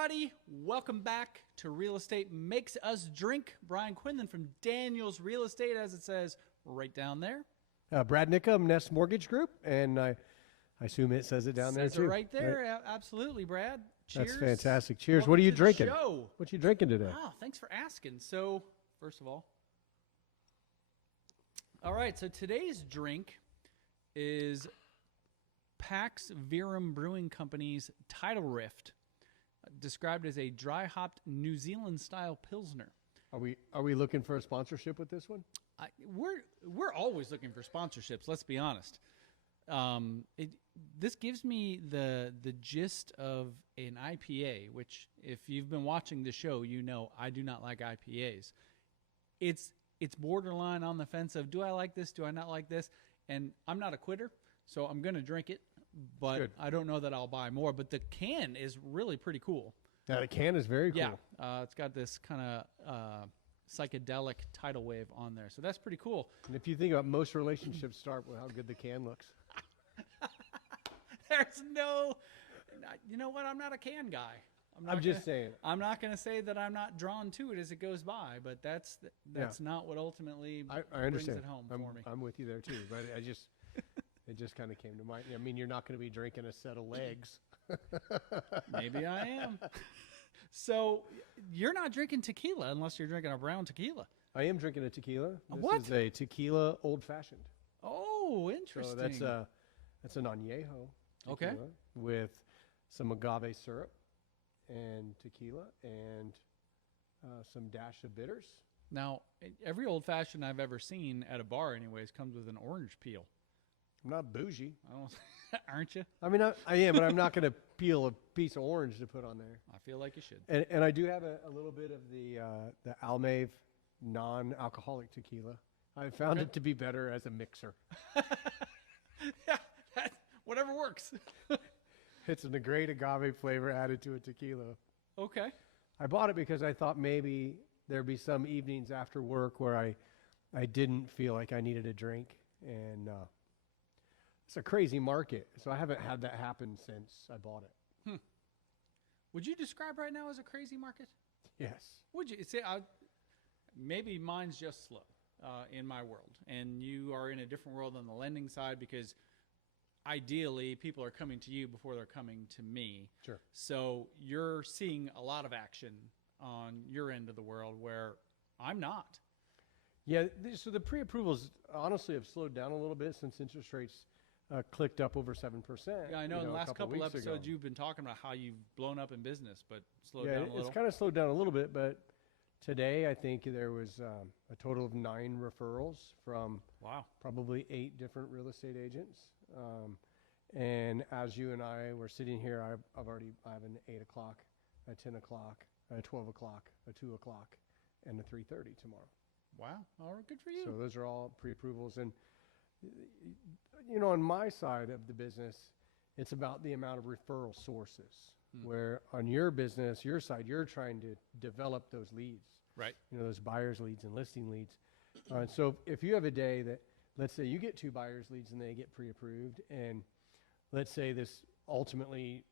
everybody. Welcome back to Real Estate Makes Us Drink. Brian Quinlan from Daniels Real Estate, as it says right down there. Brad Nickham, Nest Mortgage Group, and I assume it says it down there too. Right there, right? Absolutely, Brad. Cheers. That's fantastic. Cheers. Welcome what are you to drinking? The show. What are you drinking today? Wow, thanks for asking. So, first of all right, so today's drink is Pax Verum Brewing Company's Tidal Rift, described as a dry-hopped New Zealand-style Pilsner. Are we looking for a sponsorship with this one? We're always looking for sponsorships. Let's be honest. This gives me the gist of an IPA, which if you've been watching the show, you know I do not like IPAs. It's borderline on the fence of, do I like this? Do I not like this? And I'm not a quitter, so I'm going to drink it, but good. I don't know that I'll buy more. But the can is really pretty cool. Yeah, the can is very cool. Yeah, it's got this kind of psychedelic tidal wave on there, so that's pretty cool. And if you think about, most relationships start with how good the can looks. There's no, you know what? I'm not a can guy. I'm just saying. I'm not going to say that I'm not drawn to it as it goes by, but that's not what ultimately I understand. brings it home for me. I'm with you there too, but it just kind of came to mind. I mean, you're not going to be drinking a set of legs. Maybe I am. So you're not drinking tequila unless you're drinking a brown tequila. I am drinking a tequila. This is a tequila old fashioned. Oh, interesting. So that's an añejo tequila with some agave syrup and tequila and some dash of bitters. Now, every old fashioned I've ever seen at a bar, anyways, comes with an orange peel. I'm not bougie. Aren't you? I mean, I am, but I'm not going to peel a piece of orange to put on there. I feel like you should. And I do have a little bit of the Almave non-alcoholic tequila. I found it to be better as a mixer. Yeah, whatever works. It's a great agave flavor added to a tequila. Okay. I bought it because I thought maybe there'd be some evenings after work where I didn't feel like I needed a drink. And it's a crazy market, so I haven't had that happen since I bought it. Would you describe right now as a crazy market? Yes. Would you say? Maybe mine's just slow in my world, and you are in a different world on the lending side because ideally people are coming to you before they're coming to me. Sure. So you're seeing a lot of action on your end of the world where I'm not. Yeah, so the pre-approvals honestly have slowed down a little bit since interest rates clicked up over 7%. Yeah, I know. In the last couple episodes, ago. you've been talking about how you've blown up in business, but slowed down a little. It's kind of slowed down a little bit, but today I think there was a total of 9 referrals from probably 8 different real estate agents. And as you and I were sitting here, I have an 8 o'clock, a 10 o'clock, a 12 o'clock, a 2 o'clock, and a 3:30 tomorrow. Wow. All right, good for you. So those are all pre-approvals. And, you know, on my side of the business, it's about the amount of referral sources. Where on your business, your side, you're trying to develop those leads. Right. You know, those buyers leads and listing leads. So if you have a day that, let's say you get 2 buyers leads and they get pre-approved, and let's say this ultimately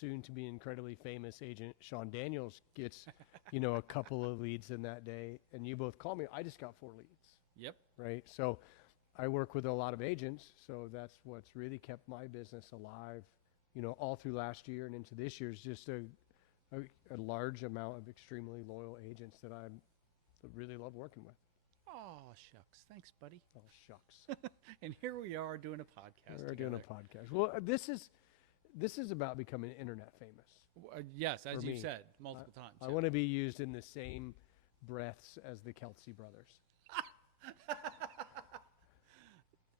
soon to be incredibly famous agent Sean Daniels gets, you know, a couple of leads in that day, and you both call me, I just got 4 leads. Yep. Right. So I work with a lot of agents, so that's what's really kept my business alive, you know, all through last year and into this year, is just a large amount of extremely loyal agents that I really love working with. Oh, shucks. Thanks, buddy. Oh, shucks. And here we are doing a podcast. We're doing a podcast. Well, this is about becoming internet famous. Yes, as you've said multiple times. I want to be used in the same breaths as the Kelsey brothers.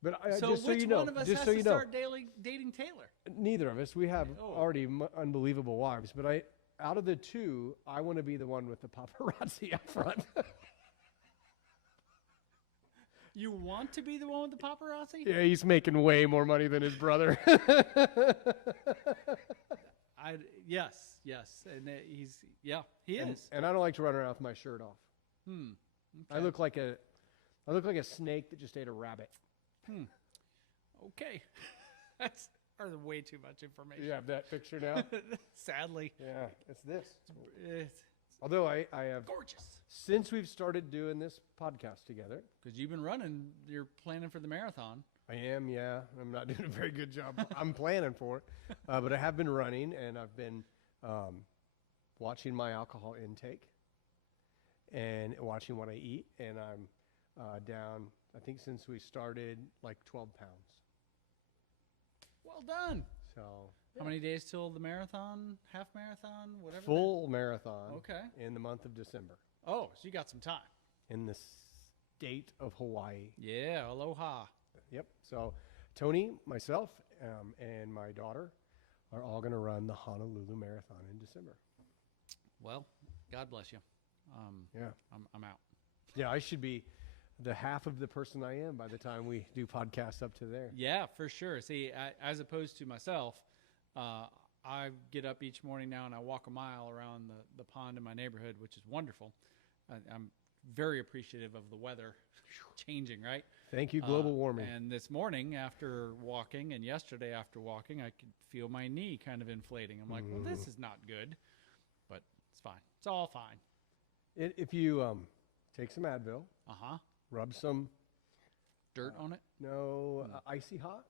But so just so which you know, one of us just has so to you know, start dating Taylor? Neither of us. We have already unbelievable wives, but out of the 2, I want to be the one with the paparazzi up front. You want to be the one with the paparazzi? Yeah, he's making way more money than his brother. Yes, and he is. And I don't like to run around with my shirt off. Okay. I look like a snake that just ate a rabbit. Okay. That's Are way too much information. You have that picture now? Sadly. Yeah, it's this. It's Although I have, gorgeous. since we've started doing this podcast together. Because you've been running, you're planning for the marathon. I am, yeah. I'm not doing a very good job. I'm planning for it. But I have been running, and I've been watching my alcohol intake and watching what I eat. And I'm down, I think since we started, like 12 pounds. Well done. So how many days till the marathon, half marathon, whatever? full marathon. Okay. In the month of December. Oh, so you got some time. In the state of Hawaii. Yeah, aloha. Yep. So Tony, myself, and my daughter are all going to run the Honolulu Marathon in December. Well, God bless you. Yeah. I'm out. Yeah, I should be the half of the person I am by the time we do podcasts up to there. Yeah, for sure. See, as opposed to myself, I get up each morning now and I walk a mile around the pond in my neighborhood, which is wonderful. I'm very appreciative of the weather changing, right? Thank you, global warming. And this morning after walking and yesterday after walking, I could feel my knee kind of inflating. I'm like, well, this is not good, but it's fine. It's all fine. If you take some Advil, rub some dirt on it. Icy Hot.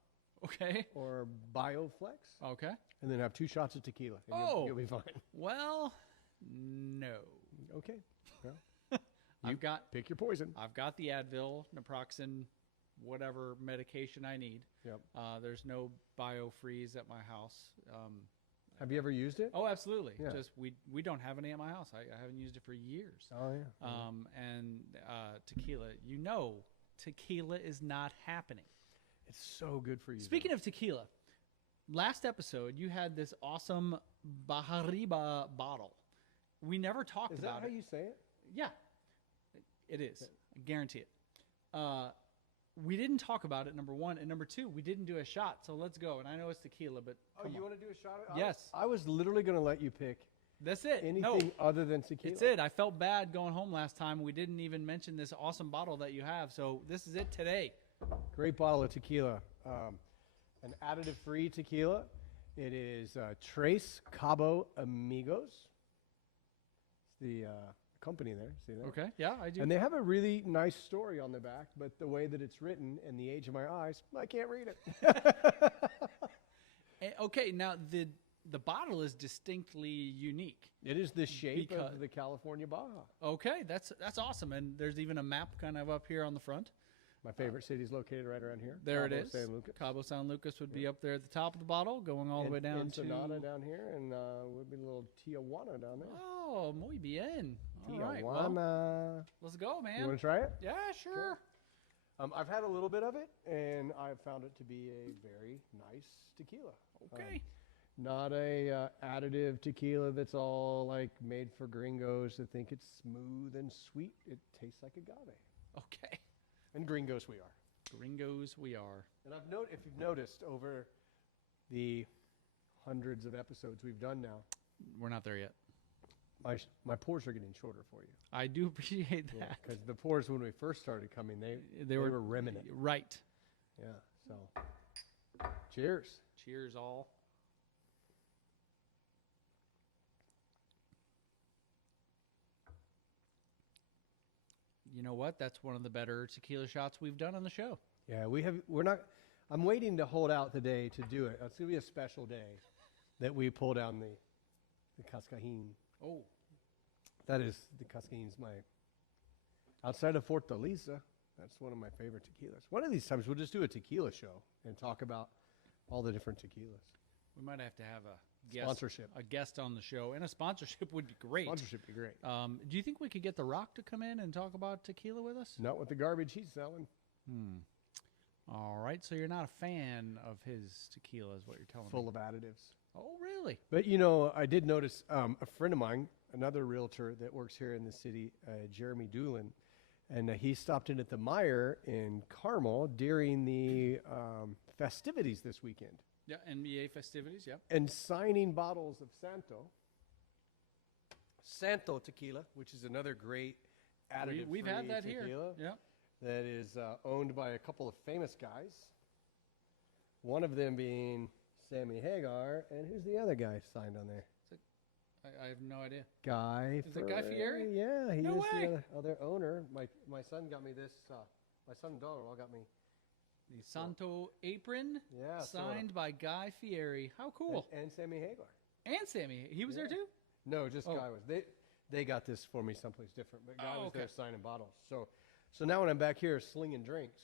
Okay. Or BioFlex. Okay. And then have 2 shots of tequila. And you'll be fine. Well, no. Okay. Well, pick your poison. I've got the Advil, naproxen, whatever medication I need. Yep. There's no BioFreeze at my house. Have you ever used it? Oh, absolutely. Yeah. Just we don't have any at my house. I haven't used it for years. Oh yeah. And tequila. Tequila is not happening. It's so good for you. Speaking of tequila, last episode you had this awesome Bajarriba bottle. We never talked about it. Is that how you say it? Yeah, it is. I guarantee it. We didn't talk about it, number one. And number two, we didn't do a shot. So let's go. And I know it's tequila, but you want to do a shot? Yes. I was literally going to let you pick That's it. anything other than tequila. It's it. I felt bad going home last time. We didn't even mention this awesome bottle that you have. So this is it today. Great bottle of tequila. An additive-free tequila. It is Tres Cabo Amigos. It's the company there. See that? Okay. Yeah, I do. And they have a really nice story on the back, but the way that it's written and the age of my eyes, I can't read it. Okay, now the bottle is distinctly unique. It is the shape of the California Baja. Okay, that's awesome. And there's even a map kind of up here on the front. My favorite city is located right around here. There Cabo, it is. San Lucas. Cabo San Lucas would be up there at the top of the bottle, going all the way down to Ensenada down here, and would be a little Tijuana down there. Oh, muy bien. All right, Tijuana. well, let's go, man. You want to try it? Yeah, sure. I've had a little bit of it, and I've found it to be a very nice tequila. Okay. Not a additive tequila that's all like made for gringos that think it's smooth and sweet. It tastes like agave. Okay. And gringos we are. Gringos we are. And if you've noticed over the hundreds of episodes we've done now, We're not there yet. my pores are getting shorter for you. I do appreciate that. Because the pores when we first started coming, they were remnant. Right. Yeah. So, cheers. Cheers, all. You know what? That's one of the better tequila shots we've done on the show. Yeah, we're not. I'm waiting to hold out today to do it. It's gonna be a special day that we pull down the Cascajin. Oh, that is the Cascajin's outside of Fortaleza. That's one of my favorite tequilas. One of these times we'll just do a tequila show and talk about all the different tequilas. we might have to have a guest on the show, and a sponsorship would be great. Sponsorship would be great. Do you think we could get The Rock to come in and talk about tequila with us? Not with the garbage he's selling. All right, so you're not a fan of his tequila, is what you're telling me. Full of additives. Oh, really? But, I did notice a friend of mine, another realtor that works here in the city, Jeremy Doolin, and he stopped in at the Meijer in Carmel during the festivities this weekend. Yeah, NBA festivities, yep. And signing bottles of Santo tequila, which is another great additive We've had that tequila here. Yep. that is owned by a couple of famous guys. One of them being Sammy Hagar, and who's the other guy signed on there? I have no idea. Guy. Is it Guy Fieri? Yeah, he No is way. the other owner. My son got me this. My son and daughter-in-law got me The Santo apron, Yeah, signed by Guy Fieri. How cool! and Sammy Hagar. And Sammy, he was there too. No, just Oh. Guy was. They got this for me someplace different, but Guy was okay. there signing bottles. So now when I'm back here slinging drinks,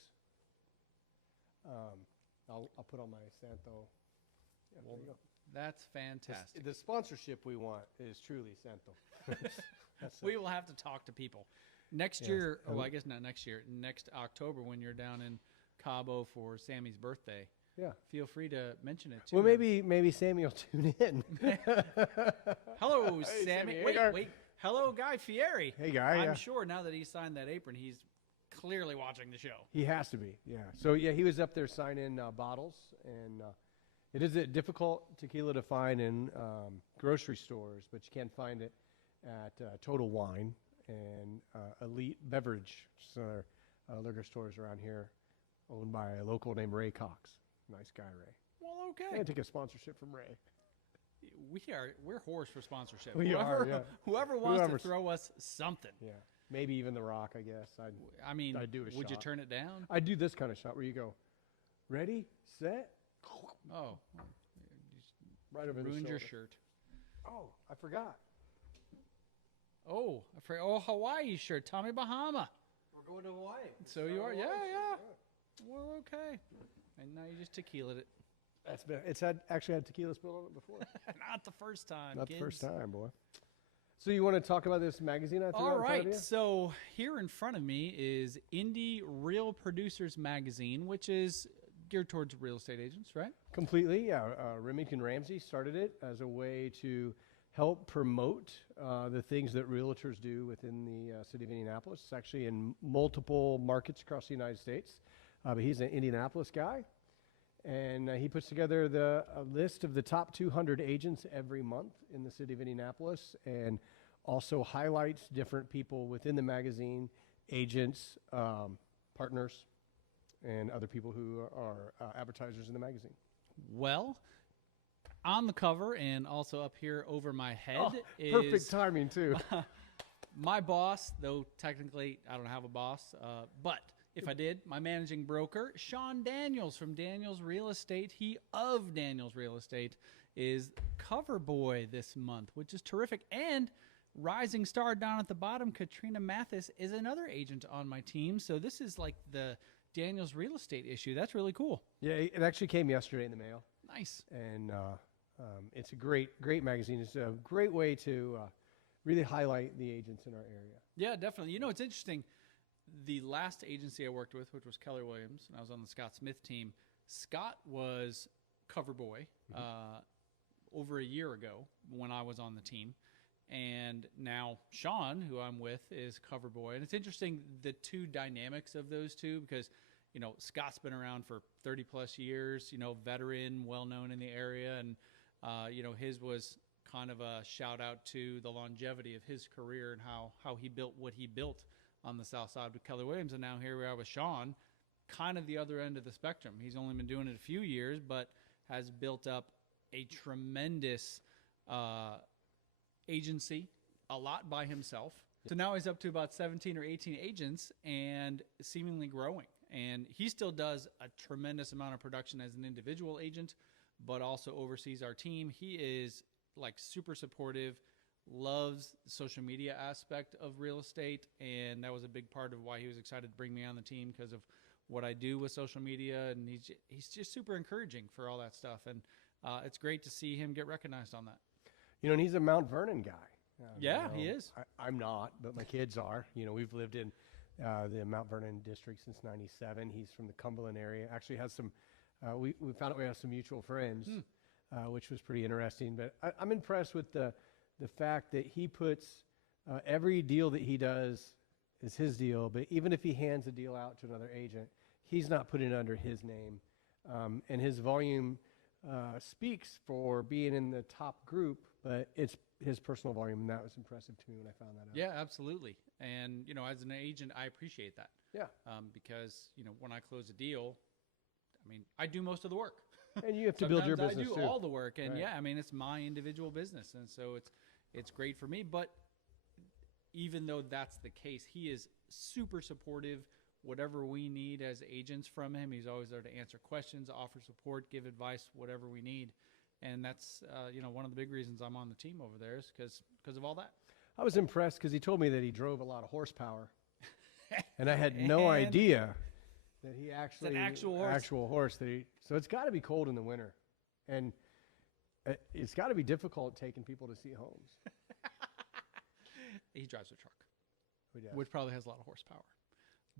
I'll put on my Santo. Yeah, there you go. That's fantastic. The sponsorship we want is truly Santo. We will have to talk to people next Yes. year. Oh, I guess not next year. Next October, when you're down in Cabo for Sammy's birthday, Yeah. feel free to mention it too. Well, maybe Sammy will tune in. Hello, Hey, Sammy. Hagar. Wait. Hello, Guy Fieri. Hey, Guy. I'm yeah. sure now that he signed that apron, he's clearly watching the show. He has to be, yeah. So, yeah, he was up there signing bottles, and it is a difficult tequila to find in grocery stores, but you can find it at Total Wine and Elite Beverage, which is other liquor stores around here, owned by a local named Ray Cox. Nice guy, Ray. Well, I'm okay. gonna take a sponsorship from Ray. We're whores for sponsorship. We are, yeah. Whoever wants Whoever's- to throw us something. Yeah, maybe even The Rock, I guess. I mean, I'd do a would you shot. turn it down? I do this kind of shot where you go, ready, set, Oh, right over the ruined your shoulder. shirt. Oh, I forgot. Oh, Hawaii shirt, Tommy Bahama. We're going to Hawaii. So you are, yeah. Well, okay. And now you just tequila'd it. It's actually had tequila spilled on it before. Not the first time. Not kids. the first time, boy. So you want to talk about this magazine I threw out All in front of right. you? So here in front of me is Indie Real Producers Magazine, which is geared towards real estate agents, right? Completely, yeah. Remington Ramsey started it as a way to help promote the things that realtors do within the city of Indianapolis. It's actually in multiple markets across the United States, but he's an Indianapolis guy. And he puts together a list of the top 200 agents every month in the city of Indianapolis, and also highlights different people within the magazine, agents, partners, and other people who are advertisers in the magazine. Well, on the cover and also up here over my head is Perfect timing, too. my boss, though technically I don't have a boss, but if I did, my managing broker, Sean Daniels from Daniels Real Estate, he of Daniels Real Estate, is cover boy this month, which is terrific. And rising star down at the bottom, Katrina Mathis, is another agent on my team. So this is like the Daniels Real Estate issue. That's really cool. Yeah, it actually came yesterday in the mail. Nice. And it's a great magazine. It's a great way to really highlight the agents in our area. Yeah, definitely. You know, it's interesting. The last agency I worked with, which was Keller Williams, and I was on the Scott Smith team, Scott was cover boy over a year ago when I was on the team. And now Sean, who I'm with, is cover boy. And it's interesting, the two dynamics of those two, because, you know, Scott's been around for 30 plus years, you know, veteran, well known in the area. And, you know, his was kind of a shout out to the longevity of his career and how he built what he built on the south side with Keller Williams. And now here we are with Sean, kind of the other end of the spectrum. He's only been doing it a few years, but has built up a tremendous agency, a lot by himself. So now he's up to about 17 or 18 agents and seemingly growing. And he still does a tremendous amount of production as an individual agent, but also oversees our team. He is like super supportive, loves the social media aspect of real estate, and that was a big part of why he was excited to bring me on the team, because of what I do with social media, and he's just super encouraging for all that stuff, and it's great to see him get recognized on that. You know, and he's a Mount Vernon guy. Yeah, you know, he is. I'm not, but my kids are. You know, we've lived in the Mount Vernon district since '97. He's from the Cumberland area. Actually has some, we found out we have some mutual friends, which was pretty interesting. But I'm impressed with the fact that he puts every deal that he does is his deal, but even if he hands a deal out to another agent, he's not putting it under his name. And his volume speaks for being in the top group, but it's his personal volume, and that was impressive to me when I found that out. Yeah, absolutely. And, you know, as an agent, I appreciate that. Yeah. Because, you know, when I close a deal, I mean, I do most of the work. And you have to build your Sometimes business I do too. all the work, and Right. yeah, I mean it's my individual business, and so it's great for me. But even though that's the case, he is super supportive. Whatever we need as agents from him, he's always there to answer questions, offer support, give advice, whatever we need. And that's one of the big reasons I'm on the team over there is because of all that. I was impressed because he told me that he drove a lot of horsepower, and I had no idea that he actually It's an actual horse. So it's got to be cold in the winter, and it's got to be difficult taking people to see homes. He drives a truck, Who does? which probably has a lot of horsepower.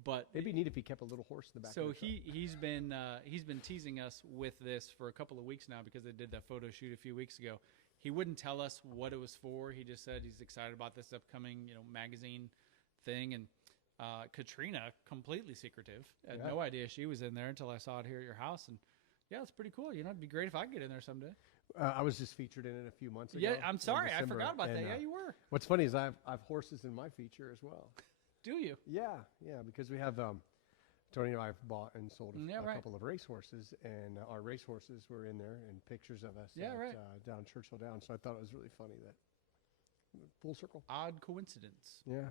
But It'd be neat if he kept a little horse in the back. so of the truck. he's been teasing us with this for a couple of weeks now because they did that photo shoot a few weeks ago. He wouldn't tell us what it was for. He just said he's excited about this upcoming magazine thing. And Katrina, completely secretive, had no idea she was in there until I saw it here at your house. And yeah, it's pretty cool. It'd be great if I could get in there someday. I was just featured in it a few months ago. Yeah, I'm sorry, I December, forgot about that. and, Yeah, you were. What's funny is I've horses in my feature as well. Do you? Yeah, because we have Tony and I have bought and sold a right. couple of race horses, and our race horses were in there and pictures of us down Churchill Downs. So I thought it was really funny that full circle. Odd coincidence. Yeah.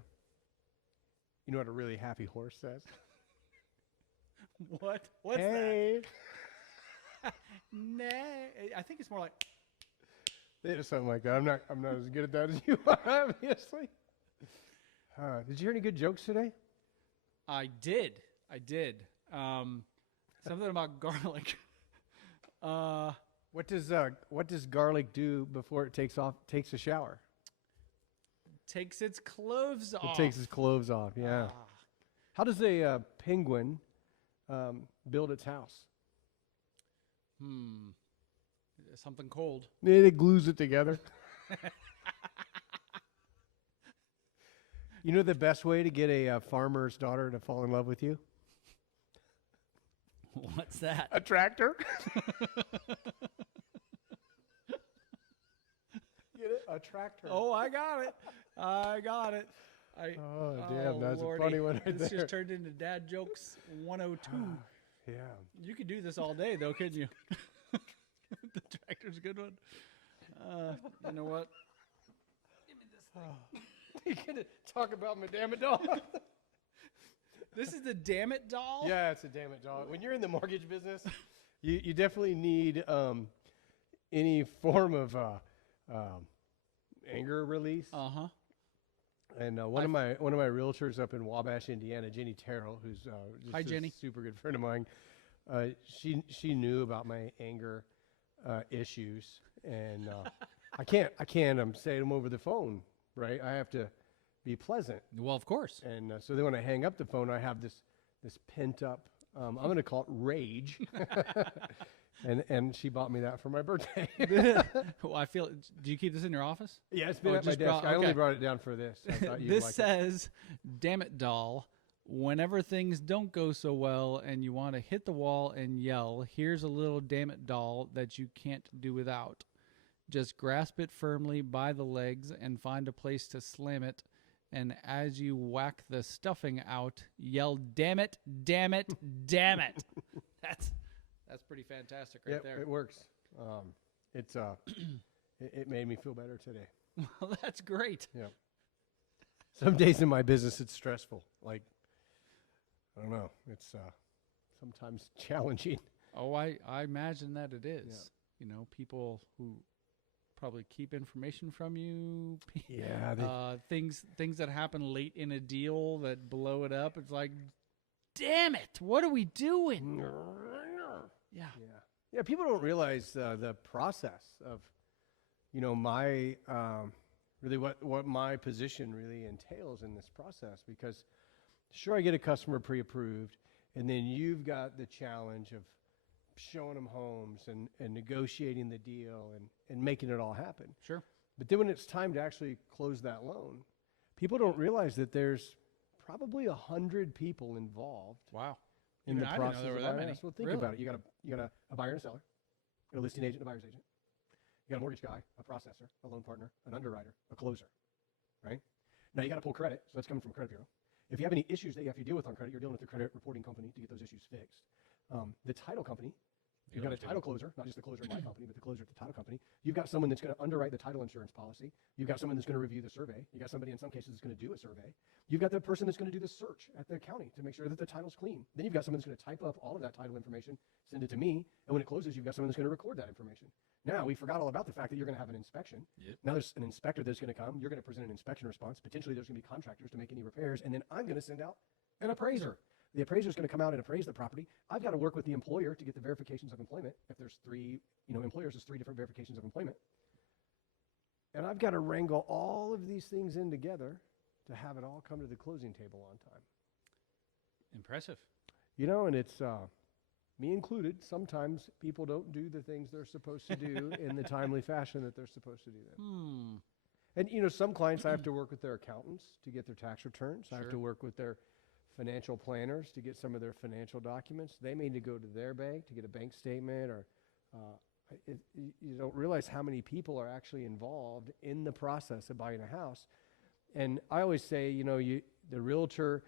You know what a really happy horse says? What? What's hey. that? Nah. I think it's more like. It's something like that. I'm not as good at that as you are, obviously. Did you hear any good jokes today? I did. Something about garlic. What does garlic do before it takes a shower? Takes its clothes off. It takes its clothes off. Yeah. Ah. How does a penguin build its house? Something cold. It glues it together. You know the best way to get a farmer's daughter to fall in love with you? What's that? A tractor. Get it? A tractor. Oh, I got it. Oh, damn, that's Lordy. a funny one right This there. just turned into Dad Jokes 102. Yeah. You could do this all day, though, couldn't you? The tractor's a good one. You know what? Give me this thing. You gonna talk about Madame Doll? This is the Dammit doll? Yeah, it's a Dammit doll. When you're in the mortgage business, you definitely need any form of anger release. Uh-huh. And one of my realtors up in Wabash, Indiana, Jenny Terrell, who's just Hi, a Jenny. super good friend of mine, she knew about my anger issues, and I can't say them over the phone, right? I have to be pleasant. Well, of course. And so then when I hang up the phone, I have this pent up, I'm going to call it rage. and she bought me that for my birthday. Well, I feel. Do you keep this in your office? Yeah, it's been at my desk. I only brought it down for this. I thought you'd This like says, "Damn it, doll. Whenever things don't go so well and you want to hit the wall and yell, here's a little damn it doll that you can't do without. Just grasp it firmly by the legs and find a place to slam it. And as you whack the stuffing out, yell, damn it, damn it, damn it." That's pretty fantastic right there. It works. It made me feel better today. Well, that's great. Yeah. Some days in my business, it's stressful. Like, I don't know. It's sometimes challenging. Oh, I imagine that it is. Yeah. You know, people who probably keep information from you. Yeah. Things that happen late in a deal that blow it up. It's like, damn it, what are we doing? Yeah. Yeah. People don't realize the process of, my really what my position really entails in this process, because sure, I get a customer pre-approved, and then you've got the challenge of showing them homes and negotiating the deal and making it all happen. Sure. But then when it's time to actually close that loan, people don't realize that there's probably 100 people involved. Wow. In the I didn't know process there were of that buying many. a house. Well, think Really? about it. You got a buyer and a seller, you got a listing agent, a buyer's agent. You got a mortgage guy, a processor, a loan partner, an underwriter, a closer, right? Now you got to pull credit, so that's coming from a credit bureau. If you have any issues that you have to deal with on credit, you're dealing with the credit reporting company to get those issues fixed. The title company You've got a title closer, not just the closer at my company, but the closer at the title company. You've got someone that's going to underwrite the title insurance policy. You've got someone that's going to review the survey. You've got somebody in some cases that's going to do a survey. You've got the person that's going to do the search at the county to make sure that the title's clean. Then you've got someone that's going to type up all of that title information, send it to me, and when it closes, you've got someone that's going to record that information. Now, we forgot all about the fact that you're going to have an inspection. Yep. Now there's an inspector that's going to come. You're going to present an inspection response. Potentially there's going to be contractors to make any repairs, and then I'm going to send out an appraiser. The appraiser is going to come out and appraise the property. I've got to work with the employer to get the verifications of employment. If there's three, employers, there's 3 different verifications of employment. And I've got to wrangle all of these things in together to have it all come to the closing table on time. Impressive. And it's me included. Sometimes people don't do the things they're supposed to do in the timely fashion that they're supposed to do them. And, some clients I have to work with their accountants to get their tax returns. I have to work with their financial planners to get some of their financial documents. They may need to go to their bank to get a bank statement, or you don't realize how many people are actually involved in the process of buying a house. And I always say, the realtor,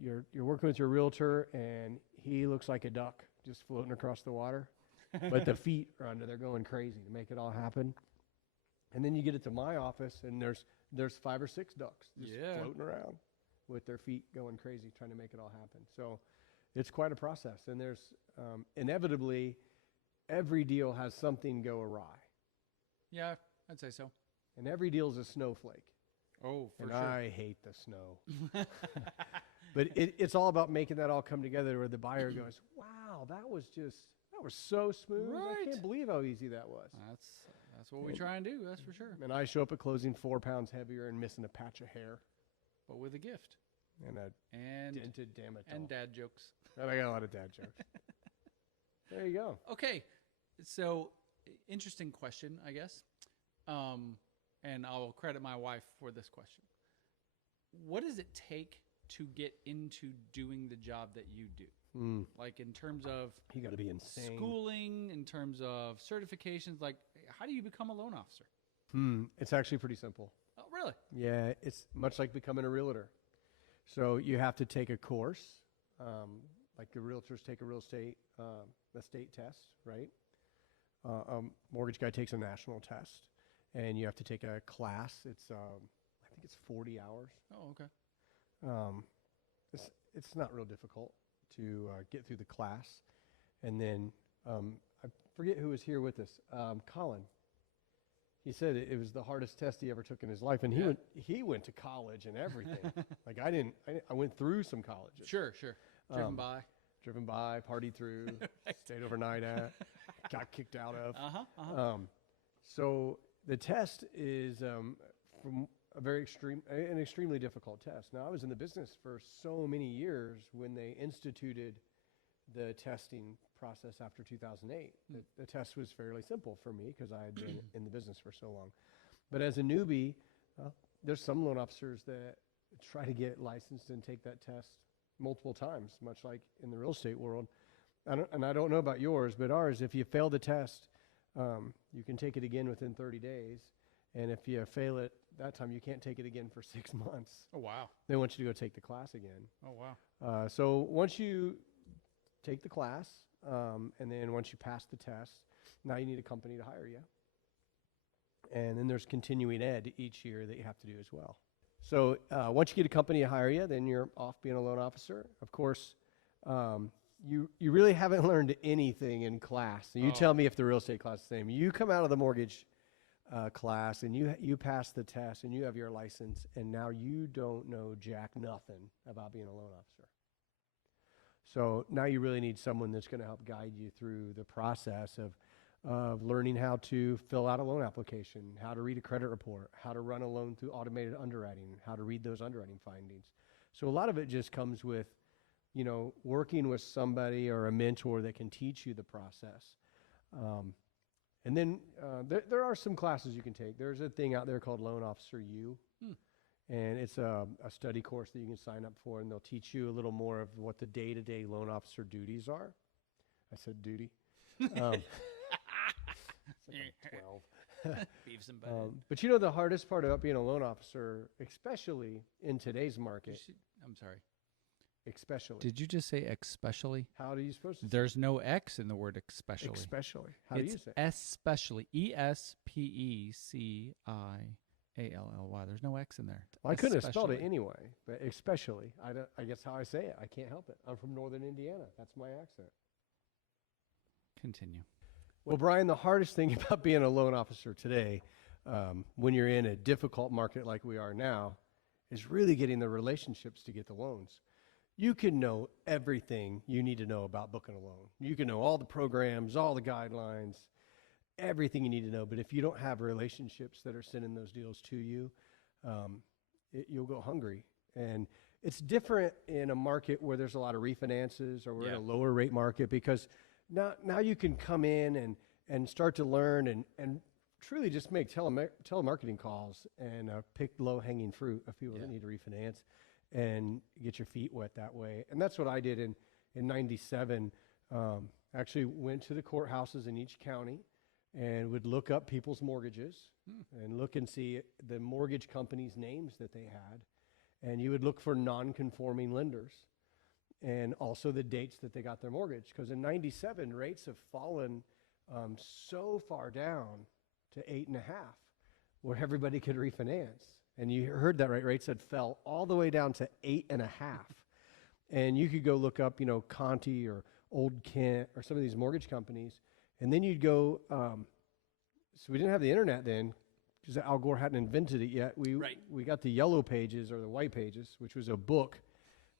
you're working with your realtor, and he looks like a duck just floating across the water, but the feet are under there going crazy to make it all happen. And then you get it to my office, and there's 5 or 6 ducks just floating around with their feet going crazy trying to make it all happen. So it's quite a process. And there's inevitably every deal has something go awry. Yeah, I'd say so. And every deal is a snowflake. Oh, for sure. I hate the snow. But it's all about making that all come together where the buyer goes, wow, that was so smooth. Right. I can't believe how easy that was. That's what we try and do, that's for sure. And I show up at closing 4 pounds heavier and missing a patch of hair. But with a gift. And a dented Dammit. And dad jokes. And I got a lot of dad jokes. There you go. Okay. So, interesting question, I guess. And I'll credit my wife for this question. What does it take to get into doing the job that you do? Like in terms of you got to be insane. Schooling, in terms of certifications, like how do you become a loan officer? It's actually pretty simple. Oh, really? Yeah, it's much like becoming a realtor. So you have to take a course, like the realtors take a real estate, the state test, right? Mortgage guy takes a national test, and you have to take a class. It's I think it's 40 hours. Oh, okay. It's not real difficult to get through the class, and then I forget who was here with us. Colin. He said it was the hardest test he ever took in his life, and he went to college and everything. Like I went through some colleges. Sure. Driven by, partied through, stayed overnight at, got kicked out of. So the test is from an extremely difficult test. Now I was in the business for so many years when they instituted the testing process after 2008. The test was fairly simple for me because I had been in the business for so long. But as a newbie, there's some loan officers that try to get licensed and take that test multiple times, much like in the real estate world. I don't know about yours, but ours, if you fail the test, you can take it again within 30 days. And if you fail it that time, you can't take it again for 6 months. Oh, wow. They want you to go take the class again. Oh, wow. So once you take the class, and then once you pass the test, now you need a company to hire you. And then there's continuing ed each year that you have to do as well. So once you get a company to hire you, then you're off being a loan officer. Of course, you really haven't learned anything in class. So you tell me if the real estate class is the same. You come out of the mortgage class and you pass the test and you have your license, and now you don't know jack nothing about being a loan officer. So now you really need someone that's going to help guide you through the process of learning how to fill out a loan application, how to read a credit report, how to run a loan through automated underwriting, how to read those underwriting findings. So a lot of it just comes with, working with somebody or a mentor that can teach you the process. And then there are some classes you can take. There's a thing out there called Loan Officer U. And it's a study course that you can sign up for, and they'll teach you a little more of what the day-to-day loan officer duties are. I said duty. It's like I'm 12. Beefs and butthead. But the hardest part about being a loan officer, especially in today's market. I'm sorry. especially. Did you just say especially? How are you supposed to say There's no X in the word especially. especially? How do you say it? Especially. Especially. There's no X in there. Well, I couldn't have spelled it Especially. anyway, but especially. I guess how I say it. I can't help it. I'm from northern Indiana. That's my accent. Continue. Well, Brian, the hardest thing about being a loan officer today, when you're in a difficult market like we are now, is really getting the relationships to get the loans. You can know everything you need to know about booking a loan. You can know all the programs, all the guidelines, everything you need to know. But if you don't have relationships that are sending those deals to you, you'll go hungry. And it's different in a market where there's a lot of refinances, or we're in a lower rate market, because now you can come in and start to learn and truly just make telemarketing calls and pick low-hanging fruit of people that need to refinance and get your feet wet that way. And that's what I did in 97. Actually went to the courthouses in each county and would look up people's mortgages and look and see the mortgage companies' names that they had. And you would look for non-conforming lenders and also the dates that they got their mortgage. Because in 97, rates have fallen so far down to 8.5, where everybody could refinance. And you heard that right? Rates had fell all the way down to 8.5. And you could go look up, Conti or Old Kent or some of these mortgage companies. And then you'd go, so we didn't have the internet then, because Al Gore hadn't invented it yet. We got the yellow pages or the white pages, which was a book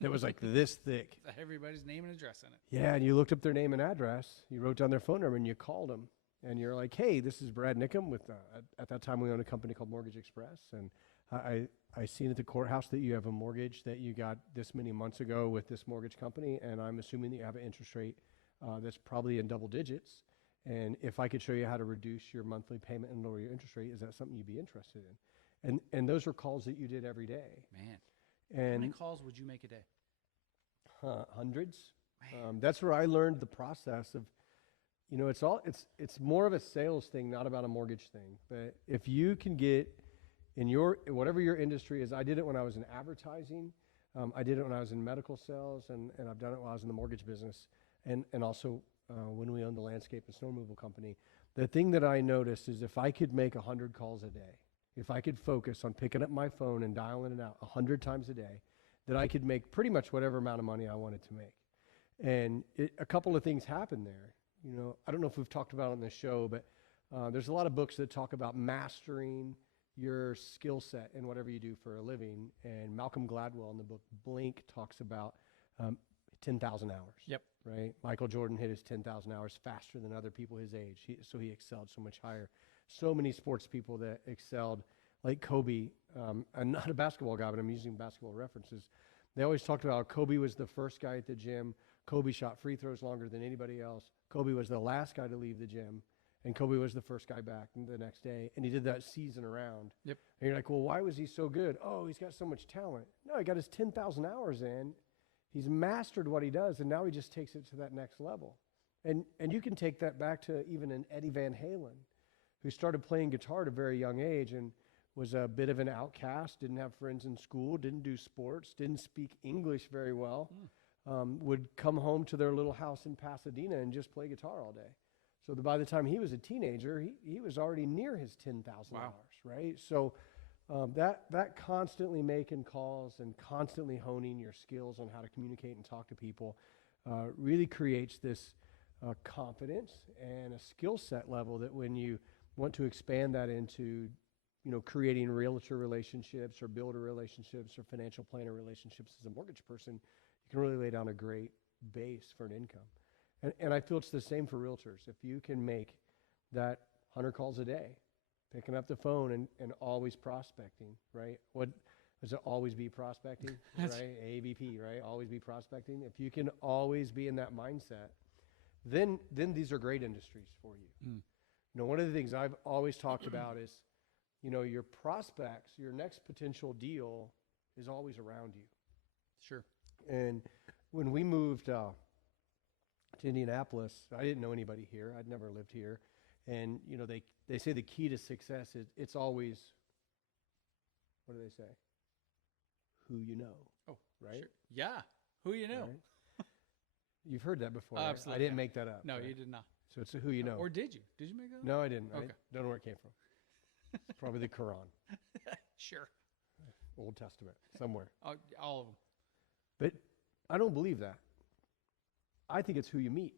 that was like this thick. Everybody's name and address in it. Yeah, and you looked up their name and address. You wrote down their phone number and you called them. And you're like, hey, this is Brad Nickham with, at that time we owned a company called Mortgage Express. And I seen at the courthouse that you have a mortgage that you got this many months ago with this mortgage company. And I'm assuming that you have an interest rate that's probably in double digits. And if I could show you how to reduce your monthly payment and lower your interest rate, is that something you'd be interested in? And those were calls that you did every day. Man. And how many calls would you make a day? Hundreds. That's where I learned the process of, it's more of a sales thing, not about a mortgage thing. But if you can get in whatever your industry is, I did it when I was in advertising. I did it when I was in medical sales, and I've done it while I was in the mortgage business, and also when we owned the landscape and snow removal company. The thing that I noticed is if I could make 100 calls a day, if I could focus on picking up my phone and dialing it out 100 times a day, that I could make pretty much whatever amount of money I wanted to make. And a couple of things happened there. I don't know if we've talked about it on this show, but there's a lot of books that talk about mastering your skill set in whatever you do for a living. And Malcolm Gladwell in the book Blink talks about 10,000 hours. Yep. Right? Michael Jordan hit his 10,000 hours faster than other people his age. So he excelled so much higher. So many sports people that excelled, like Kobe. I'm not a basketball guy, but I'm using basketball references. They always talked about how Kobe was the first guy at the gym. Kobe shot free throws longer than anybody else. Kobe was the last guy to leave the gym. And Kobe was the first guy back the next day. And he did that season around. Yep. And you're like, well, why was he so good? Oh, he's got so much talent. No, he got his 10,000 hours in. He's mastered what he does, and now he just takes it to that next level. And you can take that back to even an Eddie Van Halen, who started playing guitar at a very young age and was a bit of an outcast, didn't have friends in school, didn't do sports, didn't speak English very well, would come home to their little house in Pasadena and just play guitar all day. So by the time he was a teenager, he was already near his 10,000 hours, right? So that constantly making calls and constantly honing your skills on how to communicate and talk to people really creates this confidence and a skill set level that when you want to expand that into creating realtor relationships or builder relationships or financial planner relationships as a mortgage person, you can really lay down a great base for an income. And I feel it's the same for realtors. If you can make that 100 calls a day, picking up the phone and always prospecting, right? What does it always be prospecting, right? ABP, right? Always be prospecting. If you can always be in that mindset, then these are great industries for you. One of the things I've always talked about is, your prospects, your next potential deal is always around you. Sure. And when we moved to Indianapolis, I didn't know anybody here. I'd never lived here. And, they say the key to success is it's always, what do they say? Who you know. Oh, right? Sure. Yeah. Who you know. Right? You've heard that before. Oh, right? absolutely. I didn't make that up. No, right? you did not. So it's a who you know. Or did you? Did you make that up? No, I didn't. Okay. I don't know where it came from. It's probably the Quran, Sure. Old Testament, somewhere. All of them. But I don't believe that. I think it's who you meet.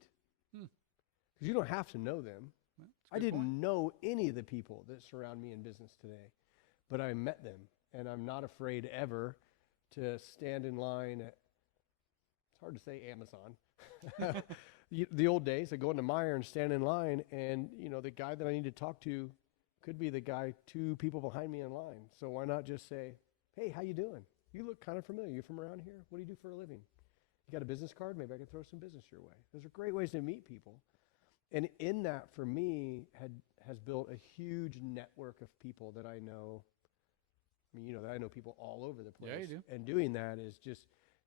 Because you don't have to know them. Well, I didn't know any of the people that surround me in business today, but I met them, and I'm not afraid ever to stand in line at, it's hard to say Amazon. The old days, I go into Meijer and stand in line, and the guy that I need to talk to could be the guy 2 people behind me in line. So why not just say, hey, how you doing? You look kind of familiar. You from around here? What do you do for a living? You got a business card? Maybe I can throw some business your way. Those are great ways to meet people. And in that, for me, has built a huge network of people that I know. I mean, that I know people all over the place. Yeah, you do. And doing that is just,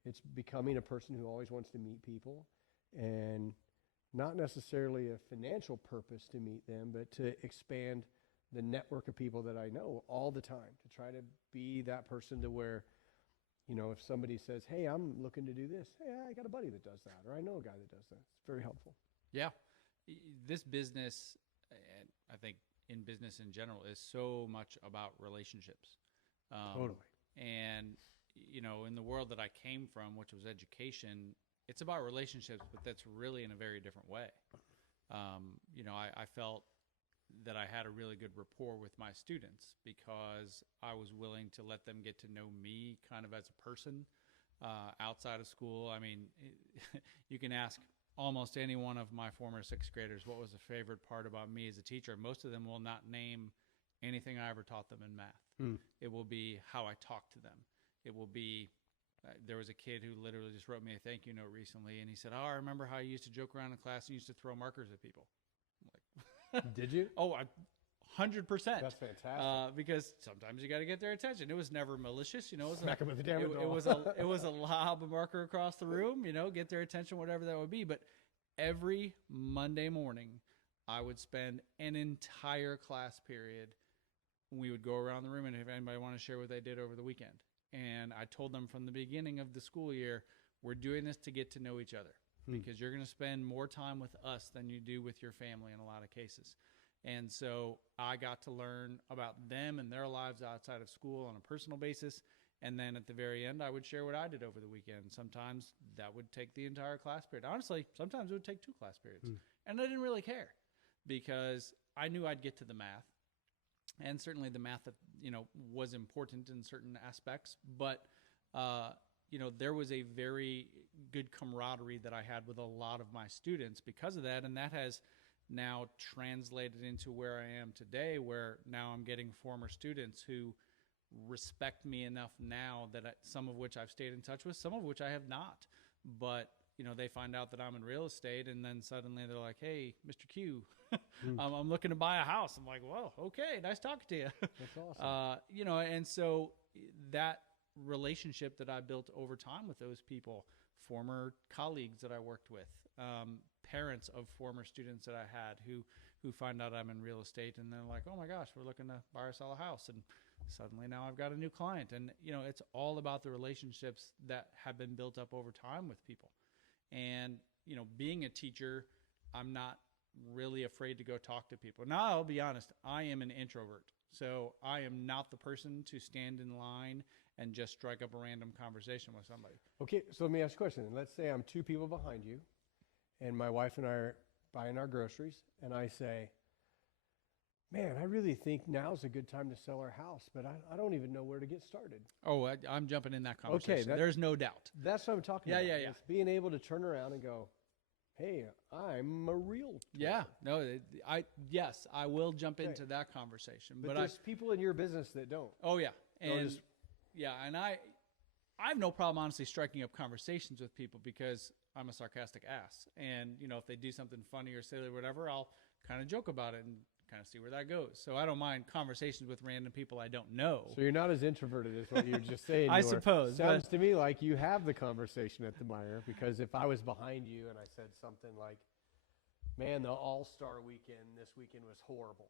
it's becoming a person who always wants to meet people, and not necessarily a financial purpose to meet them, but to expand the network of people that I know all the time, to try to be that person to where, if somebody says, hey, I'm looking to do this, hey, I got a buddy that does that, or I know a guy that does that. It's very helpful. Yeah. This business, and I think in business in general, is so much about relationships. Totally. And, in the world that I came from, which was education, it's about relationships, but that's really in a very different way. I felt that I had a really good rapport with my students because I was willing to let them get to know me kind of as a person outside of school. I mean, you can ask almost any one of my former 6th graders what was the favorite part about me as a teacher. Most of them will not name anything I ever taught them in math. It will be how I talked to them. It will be, there was a kid who literally just wrote me a thank you note recently, and he said, I remember how you used to joke around in class and used to throw markers at people. I'm like, did you? Oh, 100%. That's fantastic. Because sometimes you got to get their attention. It was never malicious, It was Smack 'em with the Dammit it was a lob a marker across the room, get their attention, whatever that would be. But every Monday morning, I would spend an entire class period. We would go around the room, and if anybody wanted to share what they did over the weekend. And I told them from the beginning of the school year, we're doing this to get to know each other. Because you're going to spend more time with us than you do with your family in a lot of cases. And so I got to learn about them and their lives outside of school on a personal basis. And then at the very end, I would share what I did over the weekend. Sometimes that would take the entire class period. Honestly, sometimes it would take 2 class periods. And I didn't really care because I knew I'd get to the math. And certainly the math that, was important in certain aspects. But, there was a very good camaraderie that I had with a lot of my students because of that. And that has now translated into where I am today, where now I'm getting former students who respect me enough now that some of which I've stayed in touch with, some of which I have not. But, they find out that I'm in real estate, and then suddenly they're like, hey, Mr. Q, I'm looking to buy a house. I'm like, well, okay, nice talking to you. That's awesome. And so that relationship that I built over time with those people, former colleagues that I worked with, parents of former students that I had who find out I'm in real estate, and they're like, oh my gosh, we're looking to buy or sell a house. And suddenly now I've got a new client. And, it's all about the relationships that have been built up over time with people. And, being a teacher, I'm not really afraid to go talk to people. Now, I'll be honest, I am an introvert. So I am not the person to stand in line and just strike up a random conversation with somebody. Okay, so let me ask you a question. Let's say I'm 2 people behind you, and my wife and I are buying our groceries, and I say, man, I really think now's a good time to sell our house, but I don't even know where to get started. Oh, I'm jumping in that conversation. Okay, there's no doubt. That's what I'm talking about. Yeah. It's being able to turn around and go, hey, I'm a realtor. Yeah, no, I will jump into that conversation. But there's people in your business that don't. Oh, yeah. And and I have no problem, honestly, striking up conversations with people because I'm a sarcastic ass. And, if they do something funny or silly or whatever, I'll kind of joke about it and kind of see where that goes. So I don't mind conversations with random people I don't know. So you're not as introverted as what you're just saying. I suppose. Sounds to me like you have the conversation at the Meijer, because if I was behind you and I said something like, man, the All-Star weekend this weekend was horrible.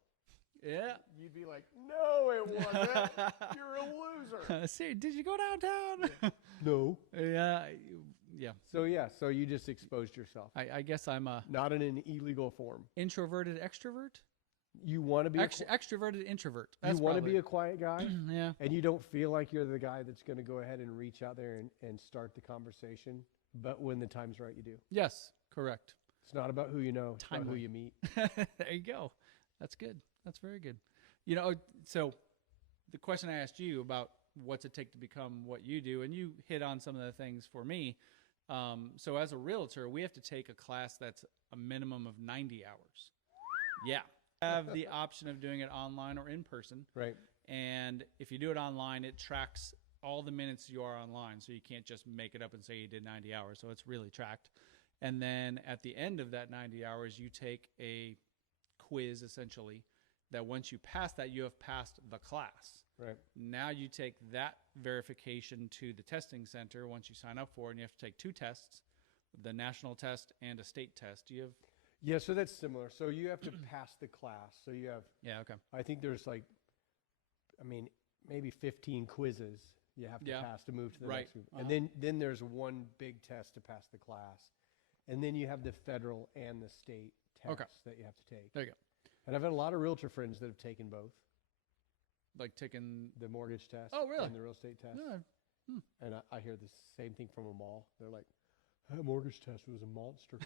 Yeah. You'd be like, no, it wasn't. You're a loser. See, did you go downtown? No. Yeah. Yeah. So you just exposed yourself. I guess I'm a not in an illegal form. Introverted extrovert. You want to be extroverted introvert. That's you want to be a quiet guy. Yeah. And you don't feel like you're the guy that's going to go ahead and reach out there and start the conversation. But when the time's right, you do. Yes, correct. It's not about who you know, it's about who you meet. There you go. That's good. That's very good. You know, so the question I asked you about what's it take to become what you do, and you hit on some of the things for me. So as a realtor, we have to take a class that's a minimum of 90 hours. Yeah. Have the option of doing it online or in person. Right. And if you do it online, it tracks all the minutes you are online. So you can't just make it up and say you did 90 hours. So it's really tracked. And then at the end of that 90 hours, you take a quiz, essentially, that once you pass that, you have passed the class. Right. Now you take that verification to the testing center once you sign up for it, and you have to take 2 tests, the national test and a state test. Do you have... Yeah, so that's similar. So you have to pass the class. So you have... Yeah, okay. I think there's maybe 15 quizzes you have to pass to move to the next group. And then there's one big test to pass the class. And then you have the federal and the state tests that you have to take. There you go. And I've had a lot of realtor friends that have taken both. Like taking... The mortgage test really? and the real estate test. Yeah. And I hear the same thing from them all. They're like, that mortgage test was a monster.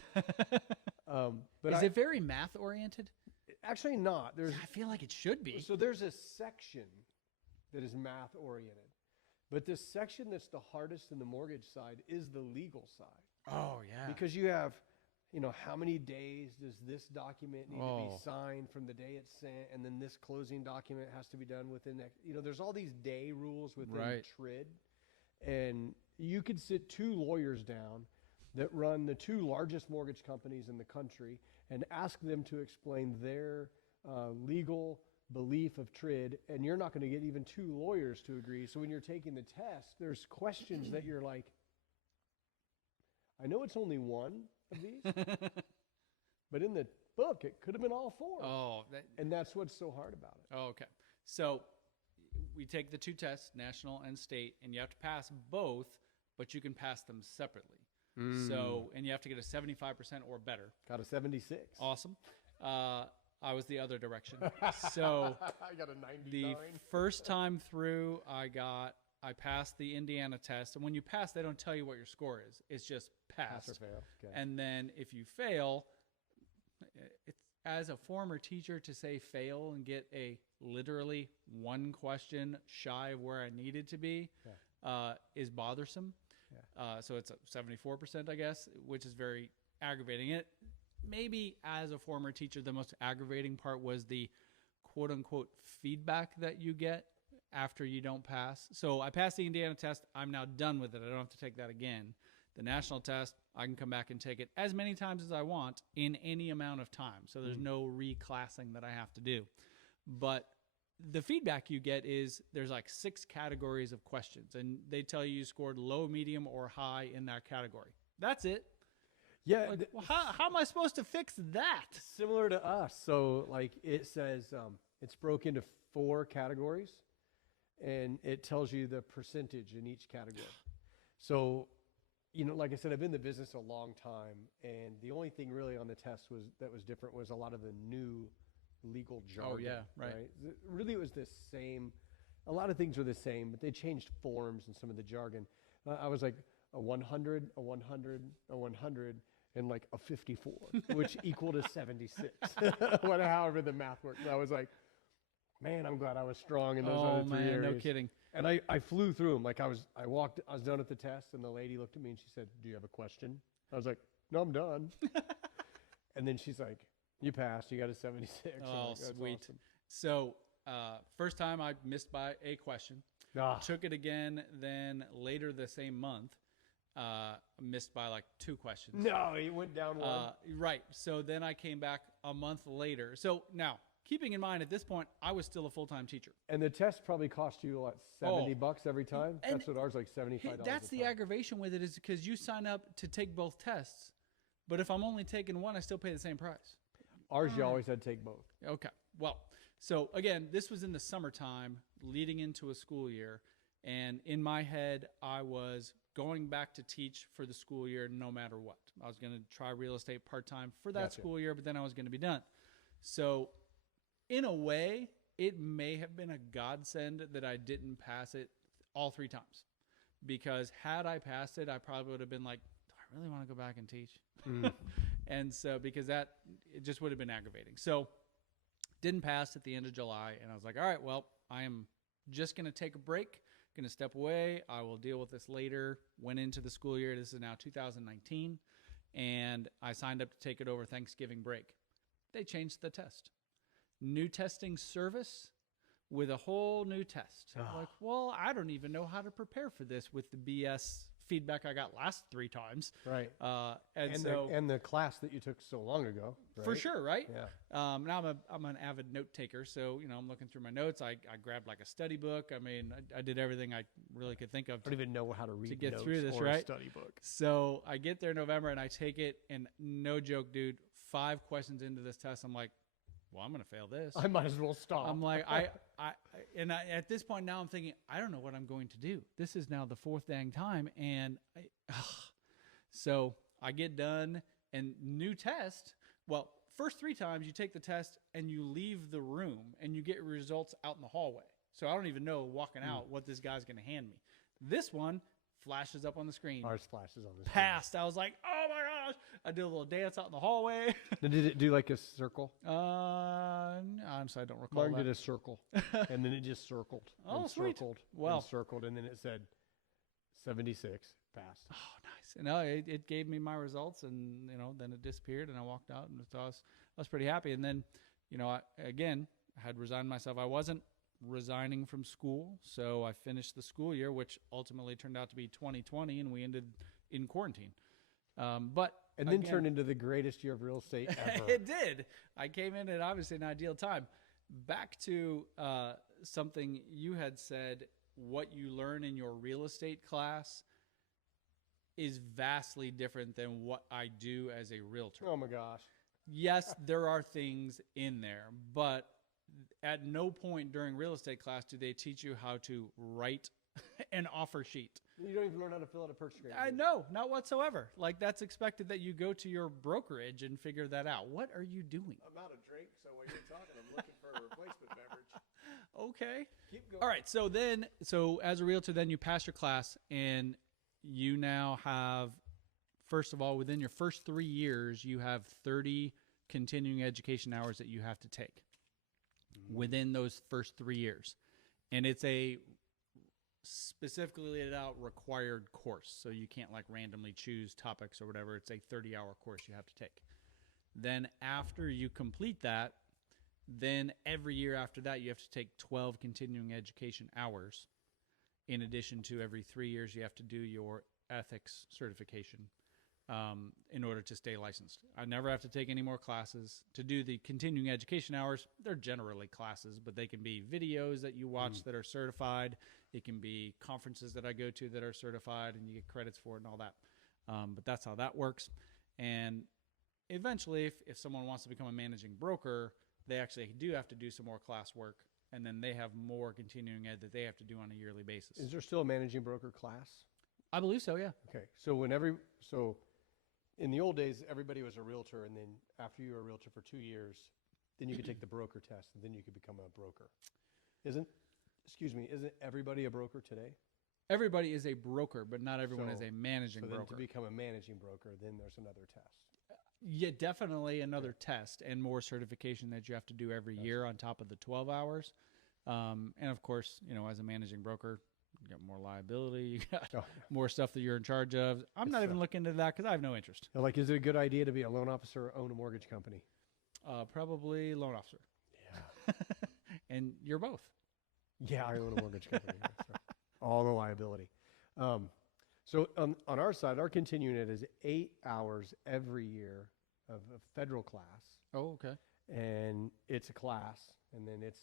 But Is it very math oriented? Actually not. I feel like it should be. So there's a section that is math oriented. But the section that's the hardest in the mortgage side is the legal side. Oh, yeah. Because you have, how many days does this document need to be signed from the day it's sent, and then this closing document has to be done within that. There's all these day rules within TRID. And you could sit 2 lawyers down that run the 2 largest mortgage companies in the country and ask them to explain their legal belief of TRID, and you're not going to get even 2 lawyers to agree. So when you're taking the test, there's questions that you're like, I know it's only one of these, but in the book, it could have been all 4. And that's what's so hard about it. Oh, okay. So we take the 2 tests, national and state, and you have to pass both, but you can pass them separately. So, and you have to get a 75% or better. Got a 76. Awesome. I was the other direction. So I got a 99. The first time through, I passed the Indiana test. And when you pass, they don't tell you what your score is. It's just pass or fail. Okay. And then if you fail, it's, as a former teacher, to say fail and get a literally 1 question shy of where I needed to be is bothersome. So it's a 74%, I guess, which is very aggravating. It maybe as a former teacher, the most aggravating part was the quote unquote feedback that you get after you don't pass. So I passed the Indiana test. I'm now done with it. I don't have to take that again. The national test, I can come back and take it as many times as I want in any amount of time. So there's no reclassing that I have to do. But the feedback you get is there's like 6 categories of questions, and they tell you scored low, medium, or high in that category. That's it. Yeah. Well, how am I supposed to fix that? Similar to us. So like it says it's broke into 4 categories, and it tells you the percentage in each category. So, like I said, I've been in the business a long time, and the only thing really on the test that was different was a lot of the new legal jargon. Oh, yeah, right. Really, it was the same. A lot of things were the same, but they changed forms and some of the jargon. I was like a 100, a 100, a 100, and like a 54, which equaled a 76. However the math worked. And I was like, man, I'm glad I was strong in those other 3 areas. No kidding. And I flew through them. Like I was done at the test, and the lady looked at me and she said, "Do you have a question?" I was like, "No, I'm done." And then she's like, "You passed. You got a 76." Oh, like, sweet. Awesome. So first time I missed by a question. Took it again, then later the same month, missed by like 2 questions. No, you went down 1. Right. So then I came back a month later. So now, keeping in mind at this point, I was still a full-time teacher. And the test probably cost you, what, $70 every time? And that's what ours, like $75. That's the aggravation with it, is because you sign up to take both tests, but if I'm only taking one, I still pay the same price. Ours, you always had to take both. Okay. Well, So again, this was in the summertime leading into a school year. And in my head, I was going back to teach for the school year no matter what. I was going to try real estate part-time for that school year, but then I was going to be done. So in a way, it may have been a godsend that I didn't pass it all 3 times. Because had I passed it, I probably would have been like, do I really want to go back and teach? And so because it just would have been aggravating. So didn't pass at the end of July. And I was like, all right, well, I am just going to take a break. Going to step away. I will deal with this later. Went into the school year. This is now 2019. And I signed up to take it over Thanksgiving break. They changed the test. New testing service with a whole new test. Like, well, I don't even know how to prepare for this with the BS feedback I got last 3 times. Right. And the class that you took so long ago. Right? For sure, right? Yeah. Now I'm an avid note taker, so I'm looking through my notes. I grabbed like a study book. I mean, I did everything I really could think of. I don't even know how to read to get notes through this, or right? a study book. So I get there in November and I take it, and no joke, dude, 5 questions into this test, I'm like, well, I'm going to fail this. I might as well stop. I'm like, at this point now I'm thinking, I don't know what I'm going to do. This is now the 4th dang time. And so I get done and new test. Well, first 3 times you take the test and you leave the room and you get results out in the hallway. So I don't even know walking out what this guy's going to hand me. This one flashes up on the screen. Ours flashes on the screen. Passed. I was like, oh my gosh. I did a little dance out in the hallway. Did it do like a circle? Honestly, I don't recall. Martin did a circle, and then it just circled. Oh, and sweet. Circled, well, and circled, and then it said 76 passed. Oh, nice. And no, it gave me my results, and then it disappeared, and I walked out, and so I was pretty happy. And then, I had resigned myself. I wasn't resigning from school, so I finished the school year, which ultimately turned out to be 2020, and we ended in quarantine. And then turned into the greatest year of real estate ever. It did. I came in at obviously an ideal time. Back to something you had said, what you learn in your real estate class is vastly different than what I do as a realtor. Oh my gosh. Yes, there are things in there, but at no point during real estate class do they teach you how to write an offer sheet. You don't even learn how to fill out a purchase agreement. No, not whatsoever. Like, that's expected that you go to your brokerage and figure that out. What are you doing? I'm out of drink, so while you're talking, I'm looking for a replacement beverage. Okay. Keep going. All right. So as a realtor, then you pass your class, and you now have, first of all, within your first 3 years, you have 30 continuing education hours that you have to take within those first 3 years. And it's a specifically laid out required course, so you can't like randomly choose topics or whatever. It's a 30-hour course you have to take. Then after you complete that, then every year after that you have to take 12 continuing education hours. In addition to every 3 years you have to do your ethics certification in order to stay licensed. I never have to take any more classes. To do the continuing education hours, they're generally classes, but they can be videos that you watch that are certified. It can be conferences that I go to that are certified, and you get credits for it and all that. But that's how that works. And eventually, if someone wants to become a managing broker, they actually do have to do some more class work, and then they have more continuing ed that they have to do on a yearly basis. Is there still a managing broker class? I believe so, yeah. Okay. So in the old days, everybody was a realtor, and then after you were a realtor for 2 years, then you could take the broker test, and then you could become a broker. Isn't everybody a broker today? Everybody is a broker, but not everyone is a managing broker. So then to become a managing broker, then there's another test. Yeah, definitely another test and more certification that you have to do every year on top of the 12 hours. And of course, as a managing broker, you got more liability, you got more stuff that you're in charge of. I'm not even looking into that because I have no interest. Like, is it a good idea to be a loan officer or own a mortgage company? Probably loan officer. Yeah. And you're both. Yeah, I own a mortgage company. So all the liability. So on our side, our continuing ed is 8 hours every year of a federal class. Oh, okay. And it's a class, and then it's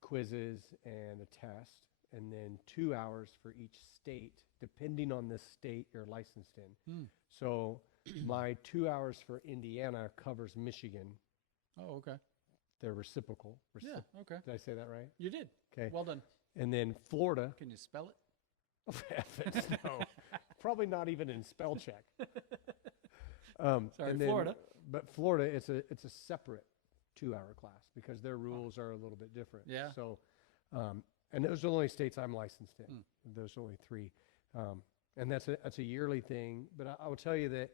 quizzes and a test, and then 2 hours for each state, depending on the state you're licensed in. So my 2 hours for Indiana covers Michigan. Oh, okay. they're reciprocal. Yeah, okay. Did I say that right? You did. Okay. Well done. And then Florida. Can you spell it? No, probably not even in spell check. Sorry, Florida. But Florida, it's a separate 2-hour class because their rules are a little bit different. Yeah. So, and those are the only states I'm licensed in. Those are only 3. And that's a yearly thing. But I will tell you that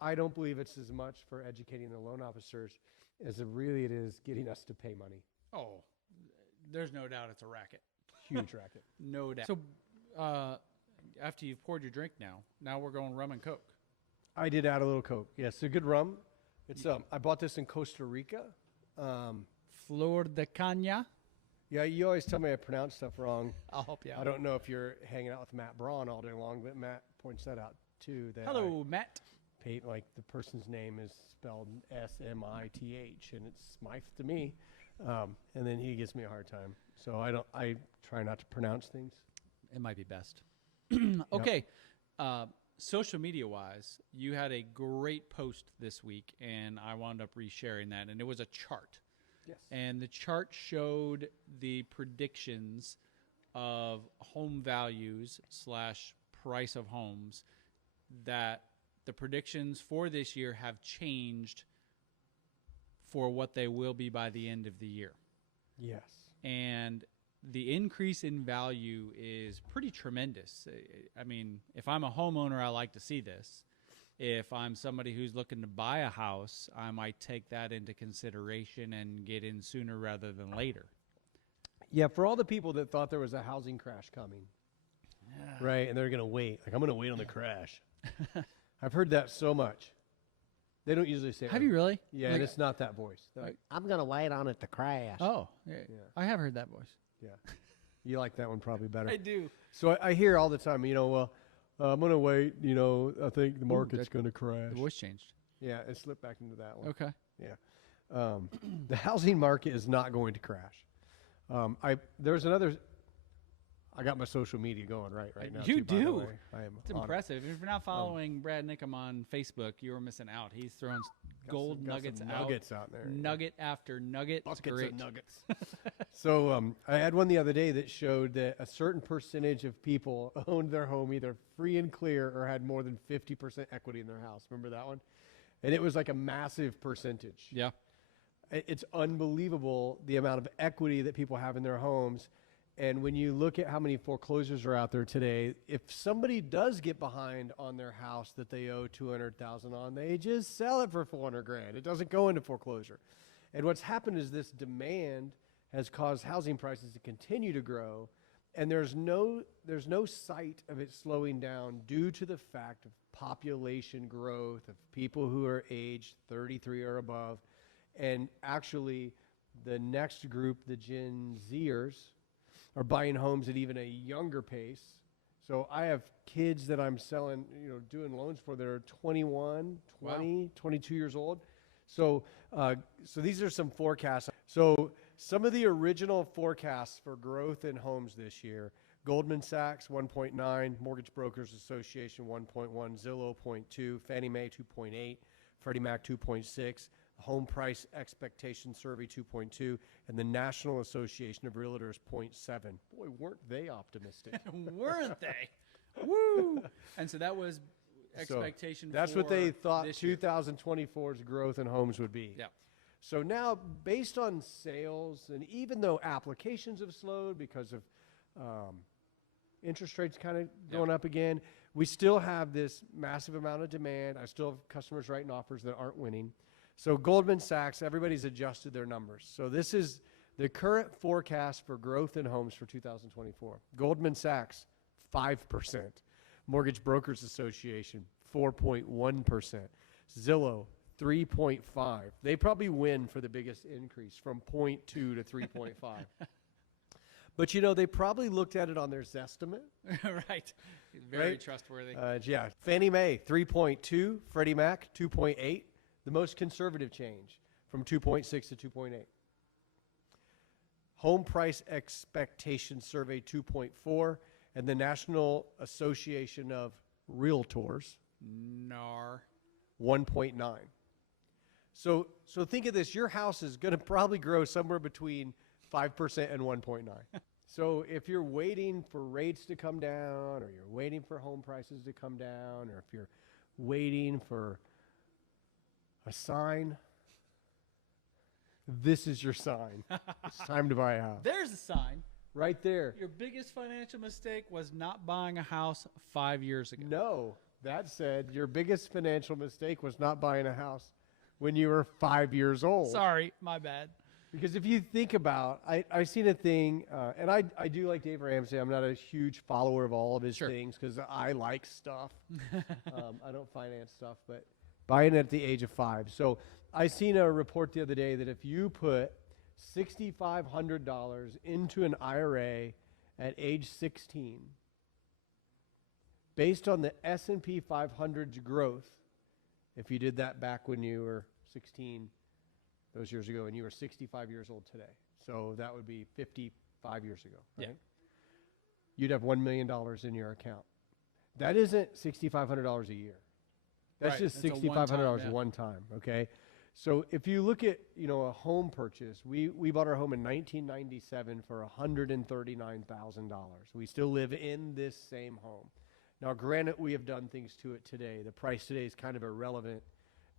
I don't believe it's as much for educating the loan officers as it is getting us to pay money. Oh, there's no doubt it's a racket. Huge racket. No doubt. So, after you've poured your drink now we're going rum and Coke. I did add a little Coke. Yes, a good rum. It's I bought this in Costa Rica. Flor de Caña. Yeah, you always tell me I pronounce stuff wrong. I'll help you out. I don't know if you're hanging out with Matt Braun all day long, but Matt points that out too. That Hello, Matt. Like the person's name is spelled Smith, and it's Smythe to me. And then he gives me a hard time. So I try not to pronounce things. It might be best. Okay. Yep. Social media wise, you had a great post this week, and I wound up resharing that, and it was a chart. Yes. And the chart showed the predictions of home values / price of homes, that the predictions for this year have changed for what they will be by the end of the year. Yes. And the increase in value is pretty tremendous. I mean, if I'm a homeowner, I like to see this. If I'm somebody who's looking to buy a house, I might take that into consideration and get in sooner rather than later. Yeah, for all the people that thought there was a housing crash coming, right, and they're going to wait. Like, I'm going to wait on the crash. I've heard that so much. They don't usually say it. Have you really? Yeah, Like, and it's not that voice. They're like, I'm going to wait on it to crash. Oh, yeah. I have heard that voice. Yeah. You like that one probably better. I do. So I hear all the time, well, I'm going to wait, I think the market's going to crash. The voice changed. Yeah, it slipped back into that one. Okay. Yeah. The housing market is not going to crash. There's another. I got my social media going right now. You too, by the do. way. I am. It's impressive. If you're not following Brad Nickham on Facebook, you're missing out. He's throwing gold nuggets out. Nuggets out there. Nugget after nugget. It's Buckets great. of nuggets. So I had one the other day that showed that a certain percentage of people owned their home either free and clear or had more than 50% equity in their house. Remember that one? And it was like a massive percentage. Yeah. It's unbelievable the amount of equity that people have in their homes. And when you look at how many foreclosures are out there today, if somebody does get behind on their house that they owe $200,000 on, they just sell it for $400,000. It doesn't go into foreclosure. And what's happened is this demand has caused housing prices to continue to grow, and there's no sight of it slowing down due to the fact of population growth of people who are aged 33 or above, and actually the next group, the Gen Zers, are buying homes at even a younger pace. So I have kids that I'm selling, doing loans for that are 21, 20, wow. 22 years old. So these are some forecasts. So some of the original forecasts for growth in homes this year: Goldman Sachs 1.9, Mortgage Brokers Association 1.1, Zillow 0.2, Fannie Mae 2.8, Freddie Mac 2.6. Home Price Expectation Survey 2.2, and the National Association of Realtors 0.7. Boy, weren't they optimistic? Weren't they? Woo! And so that was expectation. So that's what they thought 2024's growth in homes would be. Yeah. So now, based on sales, and even though applications have slowed because of interest rates kind of going up again, we still have this massive amount of demand. I still have customers writing offers that aren't winning. So Goldman Sachs, everybody's adjusted their numbers. So this is the current forecast for growth in homes for 2024. Goldman Sachs, 5%. Mortgage Brokers Association, 4.1%. Zillow, 3.5. They probably win for the biggest increase from 0.2 to 3.5. But, they probably looked at it on their Zestimate. Right. Very trustworthy. Yeah. Fannie Mae, 3.2. Freddie Mac, 2.8. The most conservative change from 2.6 to 2.8. Home Price Expectation Survey 2.4, and the National Association of Realtors, NAR, 1.9. So think of this. Your house is going to probably grow somewhere between 5% and 1.9. So if you're waiting for rates to come down, or you're waiting for home prices to come down, or if you're waiting for a sign, this is your sign. It's time to buy a house. There's a sign. Right there. Your biggest financial mistake was not buying a house 5 years ago. No. That said, your biggest financial mistake was not buying a house when you were 5 years old. Sorry, my bad. Because if you think about, I've seen a thing, and I do like Dave Ramsey. I'm not a huge follower of all of his things because I like stuff. I don't finance stuff, but buying at the age of 5. So I seen a report the other day that if you put $6,500 into an IRA at age 16, based on the S&P 500's growth, if you did that back when you were 16 those years ago and you were 65 years old today, so that would be 55 years ago, right? Yeah. You'd have $1 million in your account. That isn't $6,500 a year. That's just $6,500 one time, okay? So if you look at, a home purchase, we bought our home in 1997 for $139,000. We still live in this same home. Now, granted, we have done things to it today. The price today is kind of irrelevant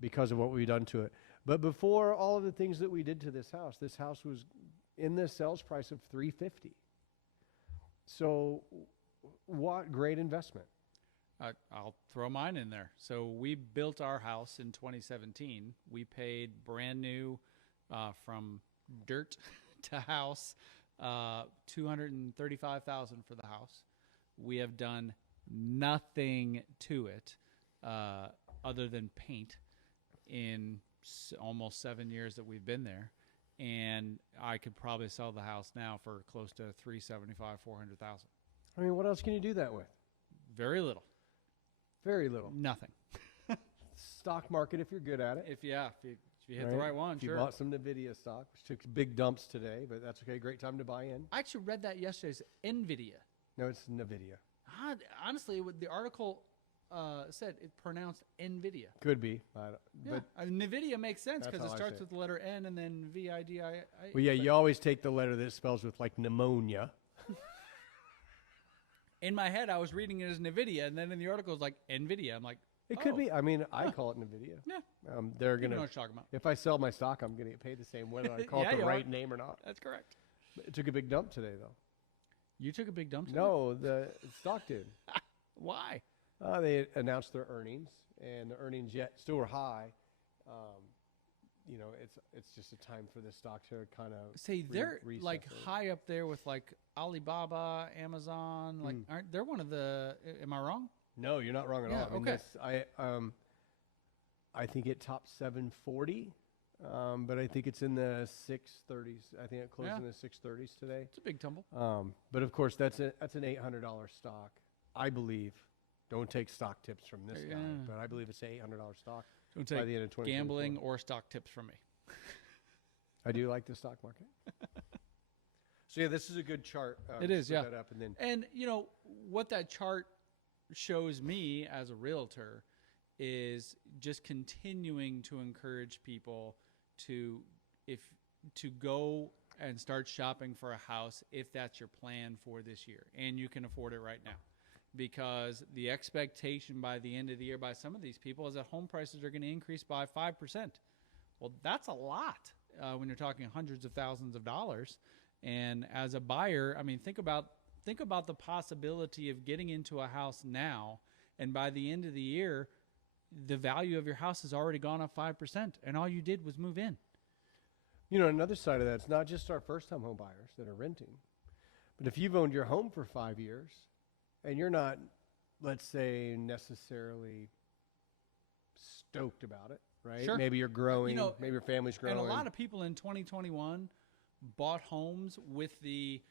because of what we've done to it. But before all of the things that we did to this house was in the sales price of $350,000. So what great investment. I'll throw mine in there. So we built our house in 2017. We paid brand new from dirt to house, $235,000 for the house. We have done nothing to it other than paint in almost 7 years that we've been there. And I could probably sell the house now for close to $375,000, $400,000. I mean, what else can you do that with? Very little. Very little. Nothing. Stock market if you're good at it. If you hit the right one, sure. You bought some NVIDIA stock, which took big dumps today, but that's okay. Great time to buy in. I actually read that yesterday. It's NVIDIA. No, it's NVIDIA. Honestly, what the article said, it pronounced NVIDIA. Could be. But NVIDIA makes sense because it starts with the letter N and then VIDIA. Well, yeah, you always take the letter that spells with like pneumonia. In my head, I was reading it as NVIDIA, and then in the article, it's like NVIDIA. I'm like, it could be. I mean, I call it NVIDIA. Yeah. They're going to know what you're talking about. If I sell my stock, I'm going to get paid the same whether I call it the right name or not. That's correct. It took a big dump today, though. You took a big dump today? No, the stock did. Why? They announced their earnings, and the earnings still were high. It's just a time for the stock to kind of they're like high up there with like Alibaba, Amazon. Like, aren't they're one of the? Am I wrong? No, you're not wrong at all. I mean, okay. I think it topped 740, but I think it's in the 630s. I think it closed in the 630s today. It's a big tumble. But of course, that's an $800 stock, I believe. Don't take stock tips from this guy, but I believe it's an $800 stock. Don't take by the end of 2024. Gambling or stock tips from me. I do like the stock market. So yeah, this is a good chart. It is, yeah. That up and what that chart shows me as a realtor is just continuing to encourage people to go and start shopping for a house if that's your plan for this year and you can afford it right now. Because the expectation by the end of the year by some of these people is that home prices are going to increase by 5%. Well, that's a lot when you're talking hundreds of thousands of dollars. And as a buyer, I mean, think about the possibility of getting into a house now, and by the end of the year, the value of your house has already gone up 5%, and all you did was move in. Another side of that, it's not just our first-time home buyers that are renting, but if you've owned your home for 5 years, and you're not, let's say, necessarily stoked about it, right? Sure. Maybe you're growing, maybe your family's growing. And a lot of people in 2021 bought homes with the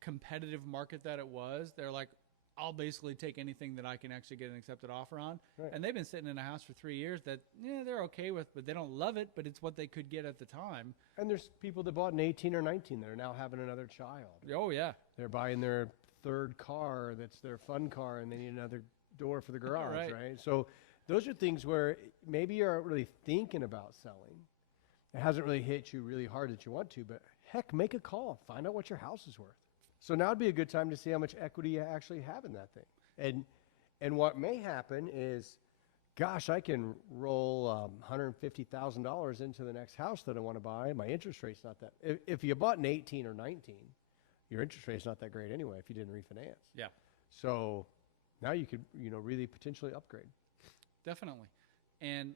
competitive market that it was. They're like, I'll basically take anything that I can actually get an accepted offer on. Right. And they've been sitting in a house for 3 years that, they're okay with, but they don't love it, but it's what they could get at the time. And there's people that bought in 18 or 19 that are now having another child. Oh, yeah. They're buying their third car that's their fun car, and they need another door for the garage, right? So those are things where maybe you aren't really thinking about selling. It hasn't really hit you really hard that you want to, but heck, make a call. Find out what your house is worth. So now would be a good time to see how much equity you actually have in that thing. And what may happen is, gosh, I can roll $150,000 into the next house that I want to buy. My interest rate's not that. If you bought in 18 or 19, your interest rate's not that great anyway if you didn't refinance. Yeah. So now you could, really potentially upgrade. Definitely. And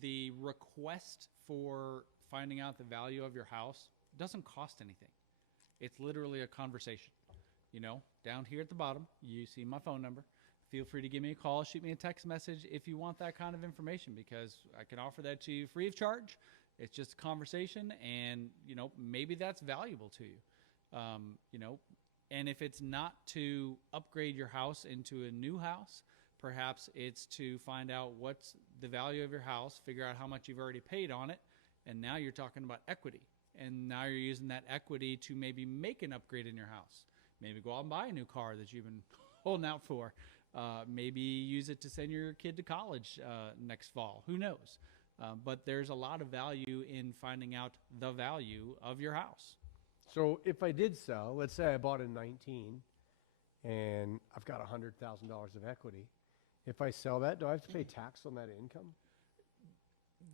the request for finding out the value of your house doesn't cost anything. It's literally a conversation. Down here at the bottom, you see my phone number. Feel free to give me a call, shoot me a text message if you want that kind of information, because I can offer that to you free of charge. It's just a conversation, and, maybe that's valuable to you. And if it's not to upgrade your house into a new house, perhaps it's to find out what's the value of your house, figure out how much you've already paid on it, and now you're talking about equity. And now you're using that equity to maybe make an upgrade in your house. Maybe go out and buy a new car that you've been holding out for. Maybe use it to send your kid to college next fall. Who knows? But there's a lot of value in finding out the value of your house. So if I did sell, let's say I bought in 19 and I've got $100,000 of equity. If I sell that, do I have to pay tax on that income?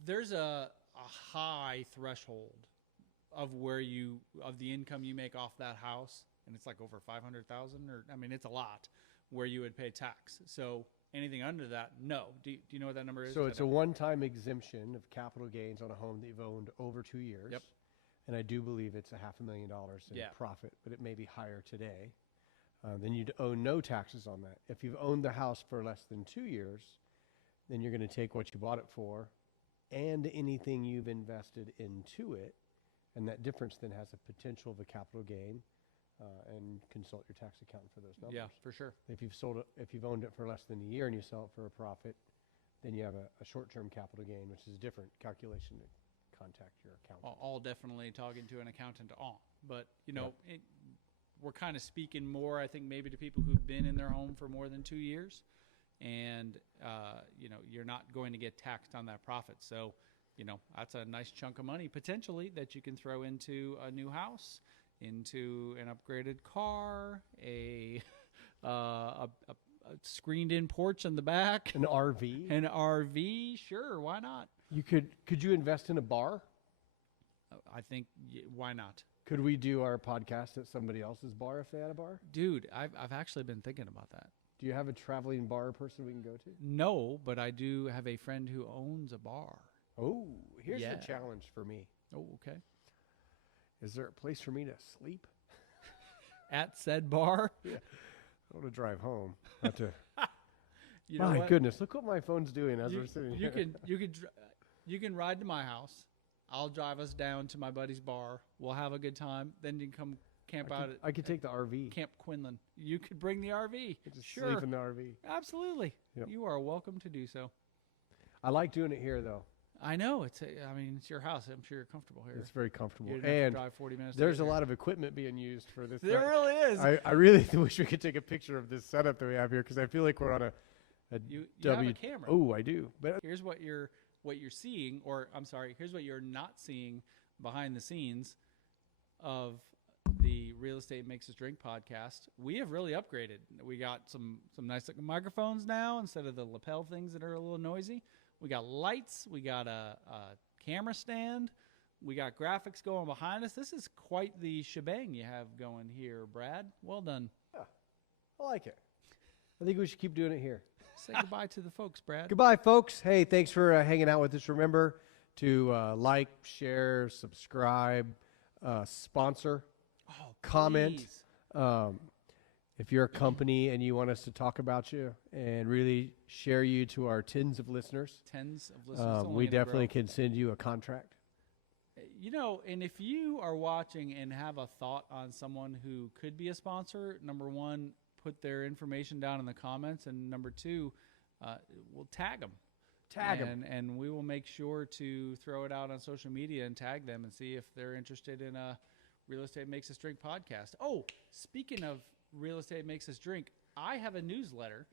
There's a high threshold of the income you make off that house, and it's like over 500,000, it's a lot, where you would pay tax. So anything under that, no. Do you know what that number is? So it's a one-time exemption of capital gains on a home that you've owned over 2 years. Yep. And I do believe it's $500,000 in profit, but it may be higher today. Then you'd owe no taxes on that. If you've owned the house for less than 2 years, then you're going to take what you bought it for and anything you've invested into it, and that difference then has a potential of a capital gain, and consult your tax accountant for those numbers. Yeah, for sure. If you've owned it for less than a year and you sell it for a profit, then you have a short-term capital gain, which is a different calculation to contact your accountant. All definitely talking to an accountant on. But, we're kind of speaking more, I think, maybe to people who've been in their home for more than 2 years. And, you're not going to get taxed on that profit. So, that's a nice chunk of money potentially that you can throw into a new house, into an upgraded car, a screened-in porch in the back. An RV? An RV, sure, why not? Could you invest in a bar? I think, why not? Could we do our podcast at somebody else's bar if they had a bar? Dude, I've actually been thinking about that. Do you have a traveling bar person we can go to? No, but I do have a friend who owns a bar. Oh, here's the challenge for me. Oh, okay. Is there a place for me to sleep? At said bar? Yeah. I want to drive home. Not to. My goodness, look what my phone's doing as we're sitting here. You can ride to my house. I'll drive us down to my buddy's bar. We'll have a good time. Then you can come camp out at. I could take the RV. Camp Quinlan. You could bring the RV. Just sure. Sleep in the RV. Absolutely. Yep. You are welcome to do so. I like doing it here, though. I know it's your house. I'm sure you're comfortable here. It's very comfortable, You didn't have and to drive 40 minutes. there's a lot of equipment being used for this. There really is. I really wish we could take a picture of this setup that we have here because I feel like we're on a you have a camera. Oh, I do. But here's what you're seeing, or I'm sorry, here's what you're not seeing behind the scenes of the Real Estate Makes Us Drink podcast. We have really upgraded. We got some nice looking microphones now instead of the lapel things that are a little noisy. We got lights. We got a camera stand. We got graphics going behind us. This is quite the shebang you have going here, Brad. Well done. Yeah, I like it. I think we should keep doing it here. Say goodbye to the folks, Brad. Goodbye, folks. Hey, thanks for hanging out with us. Remember to like, share, subscribe, sponsor, comment. If you're a company and you want us to talk about you and really share you to our tens of listeners, we definitely can send you a contract. And if you are watching and have a thought on someone who could be a sponsor, number one, put their information down in the comments, and number two, we'll tag them. And we will make sure to throw it out on social media and tag them and see if they're interested in a Real Estate Makes Us Drink podcast. Oh, speaking of Real Estate Makes Us Drink, I have a newsletter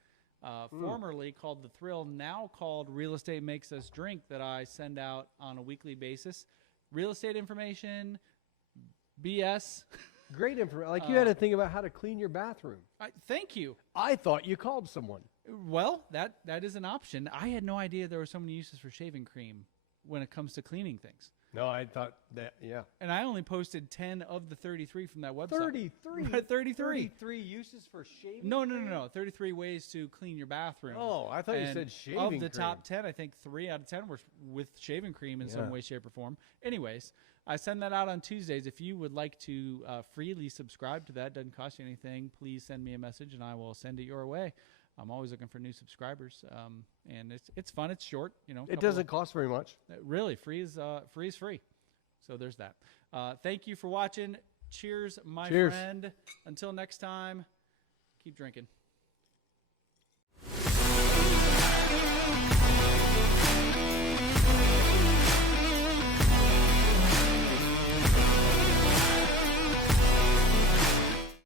formerly called The Thrill, now called Real Estate Makes Us Drink, that I send out on a weekly basis. Real estate information, BS. Great information. Like you had to think about how to clean your bathroom. Thank you. I thought you called someone. Well, that is an option. I had no idea there were so many uses for shaving cream when it comes to cleaning things. No, I thought that, yeah. And I only posted 10 of the 33 from that website. 33? 33. 33 uses for shaving No. cream? 33 ways to clean your bathroom. Oh, I thought you said shaving cream. Of the top 10, I think 3 out of 10 were with shaving cream in some way, shape, or form. Anyways, I send that out on Tuesdays. If you would like to freely subscribe to that, doesn't cost you anything, please send me a message and I will send it your way. I'm always looking for new subscribers, and it's fun. It's short, It doesn't cost very much. Really, free is free. So there's that. Thank you for watching. Cheers, my friend. Until next time, keep drinking.